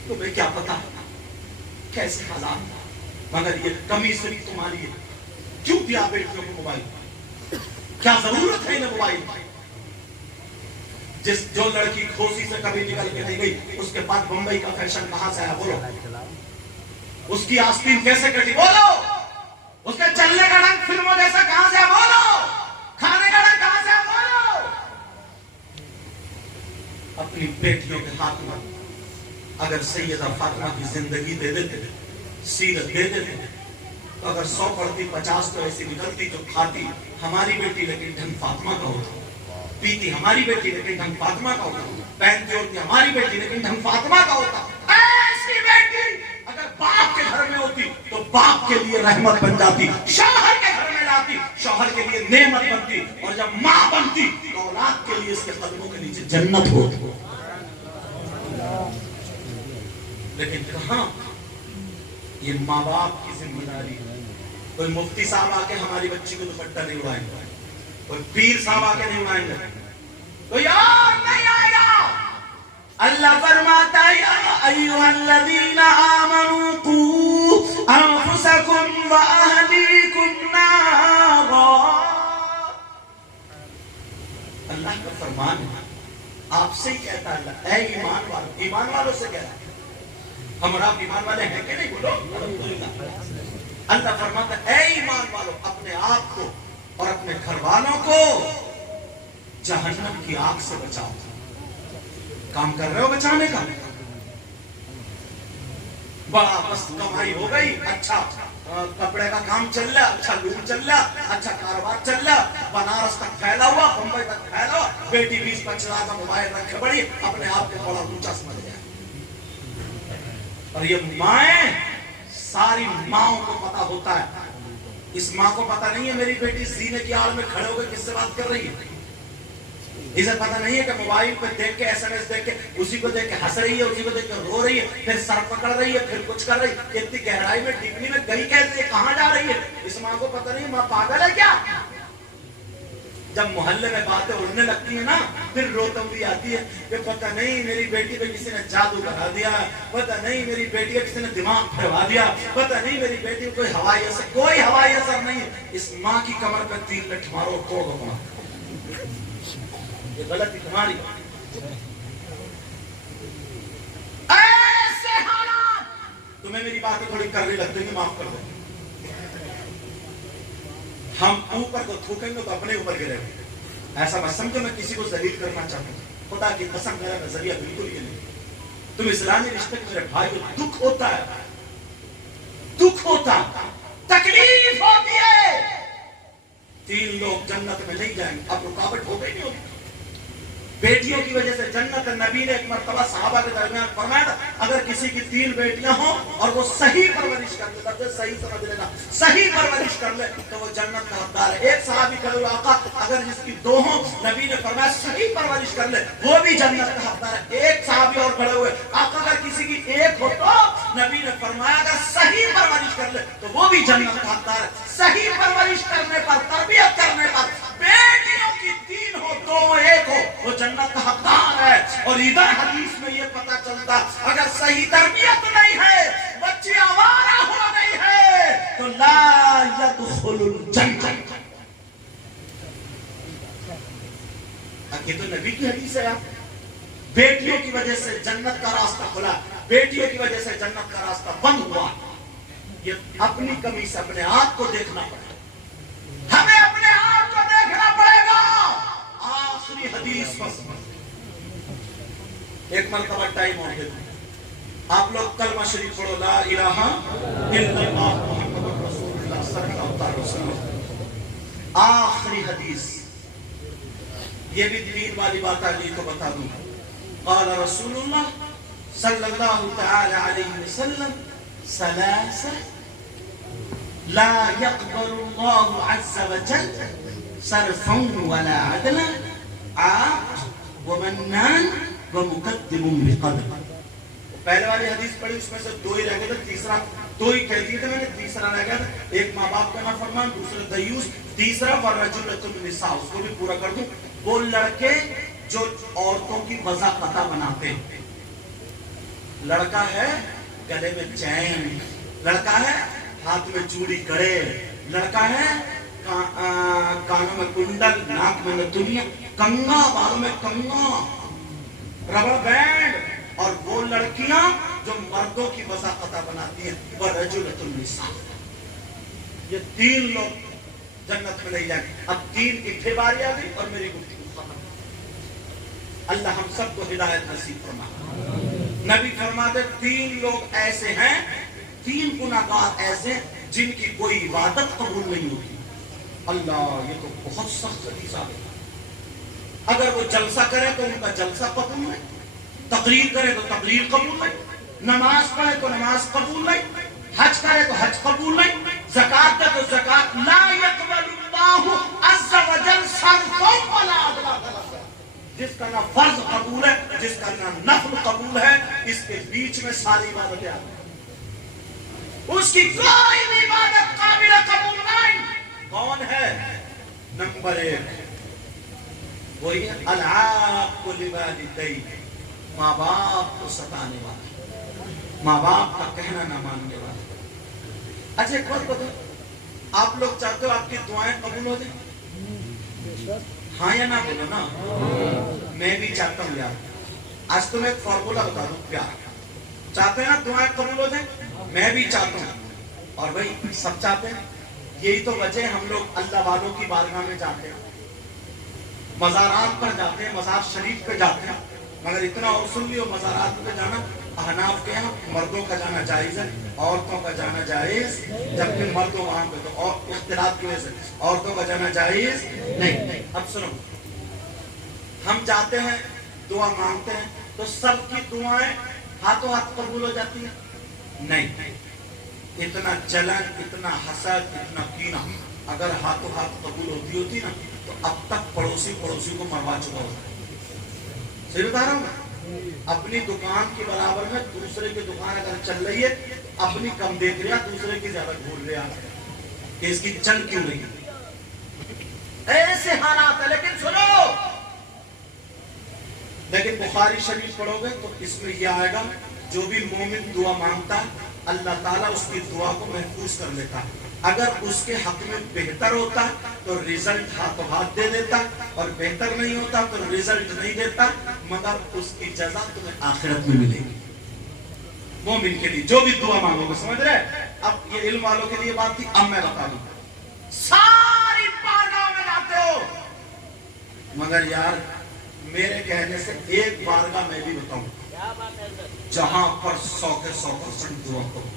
تمہیں کیا پتا کیسے حالات، مگر یہ کمی صرف تمہاری ہے۔ کیوں دیا بیٹیوں کو موبائل؟ کیا ضرورت ہے انہیں موبائل؟ جو لڑکی کھوسی سے کبھی نکل کے نہیں گئی، اس کے بعد بمبئی کا فیشن کہاں سے آیا بولو؟ اس کی آستین کیسے کٹی بولو؟ اس کے چلنے کا رنگ فلموں جیسا کہاں سے آیا بولو؟ کھانے کا رنگ کہاں سے آیا بولو؟ اپنی بیٹیوں کے ہاتھ میں اگر سیدہ فاطمہ کی زندگی دے دیتے، سیرت دے دیتے، تو اگر 100 پڑھتی 50 تو ایسی نکلتی جو کھاتی ہماری بیٹی لیکن ڈھنگ فاطمہ کا ہوتا، پیتی ہماری بیٹی لیکن ڈھنگ فاطمہ کا ہوتا، پہنتی ہوتی ہماری بیٹی لیکن ڈھنگ فاطمہ کا ہوتا۔ ایسی بیٹی اگر باپ کے گھر میں ہوتی تو باپ کے لیے رحمت بن جاتی، شوہر کے گھر میں لاتی شوہر کے لیے نعمت بنتی، اور جب ماں بنتی تو اولاد کے لیے اس کے قدموں کے نیچے جنت ہوتی۔ لیکن کہاں یہ ماں باپ کی ذمہ داری ہے؟ کوئی مفتی صاحب آ کے ہماری بچی کو دوپٹہ نہیں اڑائیں گے، کوئی پیر صاحب آ کے نہیں اڑائیں گے، کوئی اور نہیں آئے گا۔ اللہ فرماتا ہے یا ایھا الذین آمنوا قوا انفسکم واہلیکم نارا۔ اللہ کا فرمان ہے، آپ سے ہی کہتا ہے اللہ، اے ایمان والو، ایمان والوں سے کہتا ہے، ہم اور آپ ایمان والے ہیں کہ نہیں بولو؟ اللہ فرماتا ہے اے ایمان والو، اپنے آپ کو اور اپنے گھر والوں کو جہنم کی آگ سے بچاؤ۔ کام کر رہے ہو بچانے کا؟ بڑا بس کمائی ہو گئی، اچھا کپڑے کا کام چل رہا، اچھا لون چل رہا، اچھا کاروبار چل رہا، بنارس تک پھیلا ہوا، بمبئی تک پھیلا ہوا، بیٹی 20-25 لاکھ کا موبائل رکھے بڑی، اپنے آپ کو بڑا اونچا سمجھ گیا۔ اور یہ مائیں، ساری ماؤں کو پتا ہوتا ہے، اس ماں کو پتا نہیں ہے میری بیٹی سینے کی آڑ میں کھڑے ہو کے کس سے بات کر رہی ہے، اسے پتا نہیں ہے کہ موبائل پہ دیکھ کے SMS دیکھ کے اسی کو دیکھ کے ہنس رہی ہے، اسی کو دیکھ کے رو رہی ہے، پھر سر پکڑ رہی ہے، پھر کچھ کر رہی ہے، اتنی گہرائی میں ڈپنی میں گئی کیسے، کہاں جا رہی ہے، اس ماں کو پتا نہیں ماں پاگل ہے کیا۔ جب محلے میں باتیں اڑنے لگتی ہیں نا، پھر روتم بھی آتی ہے کہ پتہ نہیں میری بیٹی پہ کسی نے جادو کرا دیا، پتہ نہیں میری بیٹی پہ کسی نے دماغ پھروا دیا، پتہ نہیں میری بیٹی کو کوئی ہوائی اثر نہیں ہے۔ اس ماں کی کمر پہ 3 لٹھ مارو، توڑ دو، یہ غلطی تمہاری۔ ایسے حالات تمہیں میری باتیں تھوڑی کرنی لگتی ہیں، معاف کر دو۔ ہم اوپر کو تھوکیں گے تو اپنے اوپر گرے گے، ایسا مت سمجھو میں کسی کو ذلیل کرنا چاہتا ہوں، خدا کی قسم میرا نظریہ بالکل یہ نہیں۔ تم اسلامی رشتے کے میرے بھائی کو دکھ ہوتا ہے، دکھ ہوتا ہے، تکلیف ہوتی ہے، 3 لوگ جنت میں نہیں جائیں گے، اب رکاوٹ ہو گئی نہیں ہوگی۔ بیٹیوں کی وجہ سے جنت. نبی نے ایک مرتبہ صحابہ کے درمیان فرمایا تھا اگر کسی کی 3 بیٹیاں ہوں اور وہ صحیح پرورش کر لے, لفظ صحیح سمجھ لینا, صحیح پرورش کر لے تو وہ جنت کا حقدار ہے. ایک صحابی کہے ہوئے آقا اگر جس کی 2 ہوں, نبی نے فرمایا صحیح پرورش کر لے وہ بھی جنت کا حقدار ہے. ایک صحابی اور کھڑے ہوئے آقا اگر کسی کی 1 ہو تو نبی نے فرمایا اگر صحیح پرورش کر لے تو وہ بھی جنت کا حقدار ہے. صحیح پرورش کرنے پر, تربیت کرنے پر بیٹیوں کی 3 ہو 2 1 ہو وہ جنت کا حقدار ہے. اور ادھر حدیث میں یہ پتہ چلتا اگر صحیح تربیت نہیں ہے, بچی آوارہ ہو گئی ہے تو لا يدخل الجنہ. یہ تو نبی کی حدیث ہے. بیٹیوں کی وجہ سے جنت کا راستہ کھلا, بیٹیوں کی وجہ سے جنت کا راستہ بند ہوا. یہ اپنی کمی سے اپنے آپ کو دیکھنا پڑے, ہمیں اپنے آپ کو دیکھنا پڑے گا. آخری حدیث بس ایک مرتبہ ٹائم اور دے دیں. آپ لوگ کلمہ شریف پڑھو, لا الہ الا اللہ محمد رسول اللہ صلی اللہ علیہ وسلم. آخری حدیث یہ بھی دین والی بات آ گئی تو بتا دوں. قال رسول اللہ صلی اللہ تعالی علیہ وسلم ثلاثة لا يقبل الله عز وجل صرفا ولا عدلا عاق ومنان ومقدم بقدر. پہلے والی حدیث پڑھی اس میں سے 2 ہی رہ گئے تھے, تیسرا 2 ہی کہہ دیے تھے میں نے, تیسرا رہ گیا تھا. ایک ماں باپ کا نافرمان, دوسرا دیوس, تیسرا والرجل النساء, اس کو بھی پورا کر دوں. وہ لڑکے جو عورتوں کی وضع پتہ بناتے ہیں. لڑکا ہے گلے میں چین, لڑکا ہے ہاتھ میں چوڑی کڑے, لڑکا ہے کانوں میں کنڈل, ناک میں نتنیا, کنگا, بالوں میں کنگا, ربڑ بینڈ. اور وہ لڑکیاں جو مردوں کی وضع پتہ بناتی ہیں وَرَجُلَةُ النِّسَاء. یہ 3 لوگ جنت میں نہیں جائیں. اب 3 کی پھر باری آ گئی اور میری گفتگو ختم. اللہ ہم سب کو ہدایت نصیب فرما. نبی فرماتے 3 لوگ ایسے ہیں, 3 گناہگار ایسے جن کی کوئی عبادت قبول نہیں ہوتی. اللہ یہ تو بہت سخت حدیث آ گئی. اگر وہ جلسہ کرے تو ان کا جلسہ قبول نہیں, تقریر کرے تو تقریر قبول نہیں, نماز پڑھے تو نماز قبول نہیں, حج کرے تو حج قبول نہیں, زکات دے تو زکات. لا يقبل اللہ عز وجل صرفا ولا عدلا. جس کا نہ فرض قبول ہے, جس کا نہ نفل قبول ہے, اس کے بیچ میں ساری عبادتیں آ گئی. اس کی کوئی بھی عبادت قابل قبول نہیں. کون ہے؟ نمبر 1 وہی العاق لوالدیہ, ماں باپ کو ستانے والا, ماں باپ کا کہنا نہ ماننے والا. اچھا ایک بات بتاؤ, آپ لوگ چاہتے ہو آپ کی دعائیں قبول ہو جائیں؟ ہاں یا نہ بولو نا. میں بھی چاہتا ہوں یار. آج تمہیں ایک فارمولا بتا دوں پیار. چاہتے ہیں نا دعائیں قبول ہو جائیں؟ میں بھی چاہتا ہوں, اور بھائی سب چاہتے ہیں. یہی تو وجہ ہم لوگ اللہ والوں کی بارگاہ میں جاتے ہیں, مزارات پر جاتے ہیں, مزار شریف پہ جاتے ہیں. مگر اتنا اور سن لیو, مزارات پہ جانا احناف کے یہاں مردوں کا جانا جائز ہے, عورتوں کا جانا جائز, جبکہ مردوں وہاں پہ تو اور اختلاف کی وجہ سے عورتوں کا جانا جائز نہیں. اب سنو, ہم جاتے ہیں دعا مانگتے ہیں تو سب کی دعائیں ہاتھوں ہاتھ قبول ہو جاتی ہیں؟ نہیں. اتنا جلن, اتنا حسد, اتنا کینہ اگر ہاتھوں ہاتھ قبول ہوتی نا تو اب تک پڑوسی کو مروا چکا ہوتا ہے. صحیح بتا رہا ہوں میں. اپنی دکان کے برابر میں دوسرے کی دکان اگر چل رہی ہے تو اپنی کم دیکھ رہا, دوسرے کی زیادہ گھول رہا کہ اس کی چل کیوں رہی. ایسے حالات ہے. لیکن سنو, لیکن بخاری شریف پڑھو گے تو اس میں یہ آئے گا جو بھی مومن دعا مانگتا ہے اللہ تعالیٰ اس کی دعا کو محفوظ کر لیتا ہے. اگر اس کے حق میں بہتر ہوتا تو رزلٹ ہاتھوں ہاتھ دے دیتا, اور بہتر نہیں ہوتا تو رزلٹ نہیں دیتا, مگر اس کی جزا تمہیں آخرت میں ملے گی. مومن کے لیے جو بھی دعا مانگو گے, سمجھ رہے. اب یہ علم والوں کے لیے بات تھی, اب میں بتا دوں. ساری بارگاہ میں جاتے ہو, مگر یار میرے کہنے سے ایک بارگاہ میں بھی بتاؤں جہاں پر 100% دعا کرو.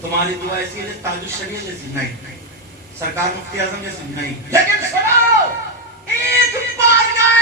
تمہاری دعا ایسی ہے تاج الشریعہ جیسی نہیں, سرکار مفتی اعظم جیسی نہیں. لیکن سنو, ایک بارگاہ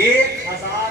1000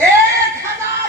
1000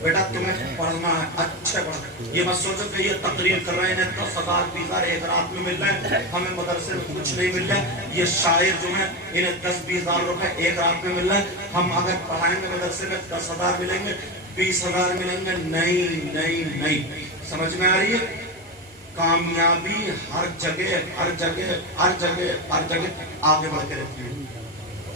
بیٹا تمہیں پڑھنا ہے، اچھے پڑھ. یہ مت سوچو کہ یہ تقریر کر رہے ہیں 10,000 20,000 ایک رات میں مل رہے ہیں، ہمیں مدرسے میں کچھ نہیں مل رہا ہے. یہ شاعر جو ہیں انہیں 10-20,000 روپے ایک رات میں مل رہے ہیں. ہم اگر پڑھائیں گے مدرسے میں 10,000 ملیں گے، 20,000 ملیں گے. نہیں نہیں نہیں، سمجھ میں آ رہی ہے؟ کامیابی ہر جگہ ہر جگہ ہر جگہ ہر جگہ آگے بڑھ کے رہتی ہے.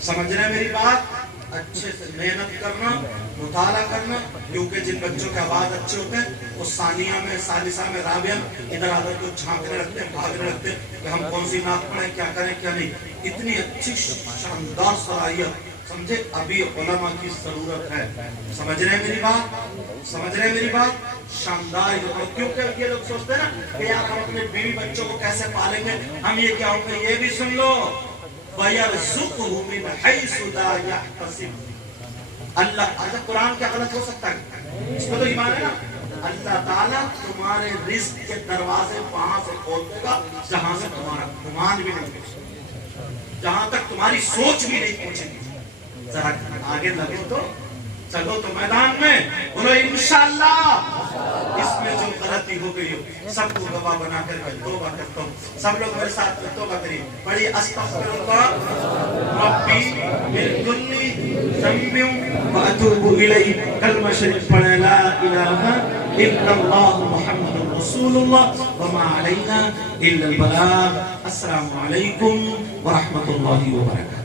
سمجھ رہے ہیں میری بات؟ اچھے سے محنت کرنا، مطالعہ کرنا، کیونکہ جن بچوں کے آواز اچھے ہوتے ہیں وہ ثانیہ میں، ثالثہ میں، رابعہ میں ادھر آدھر کو جھانکنے رکھتے ہیں، بھاگنے رکھتے ہیں کہ ہم کون سی نعت پڑھیں، کیا کریں کیا نہیں. اتنی اچھی شاندار صلاحیت، سمجھے؟ ابھی علماء کی ضرورت ہے. سمجھ رہے ہیں میری بات؟ سمجھ رہے ہیں میری بات؟ شاندار. کیونکہ یہ لوگ سوچتے ہیں نا کہ یار ہم اپنے بیوی بچوں کو کیسے پالیں گے، ہم یہ کیا ہوگا. یہ بھی سن لو، وَيَرْزُقْهُ مِنْ حَيْثُ لَا يَحْتَسِبُ. اللہ قرآن کیا غلط ہو سکتا ہے؟ اس کو تو ایمان ہے نا. اللہ تعالیٰ تمہارے رزق کے دروازے وہاں سے کھول دے گا جہاں سے تمہارا گمان بھی نہیں پہنچے، جہاں تک تمہاری سوچ بھی نہیں پہنچے گی. ذرا آگے لگو تو چلو تو میدان میں بولو انشاءاللہ. اس میں جو غلطی ہو گئی ہو سب کو گواہ بنا کر میں توبہ کرتا ہوں. سب لوگ میرے ساتھ توبہ کریے. بڑی استغفر اللہ ربی من کل ذنب واتوب الیہ. کلمہ شریف پڑھیں لا الہ الا اللہ محمد رسول اللہ وما علینا الا البلاغ. السلام علیکم ورحمۃ اللہ وبرکاتہ.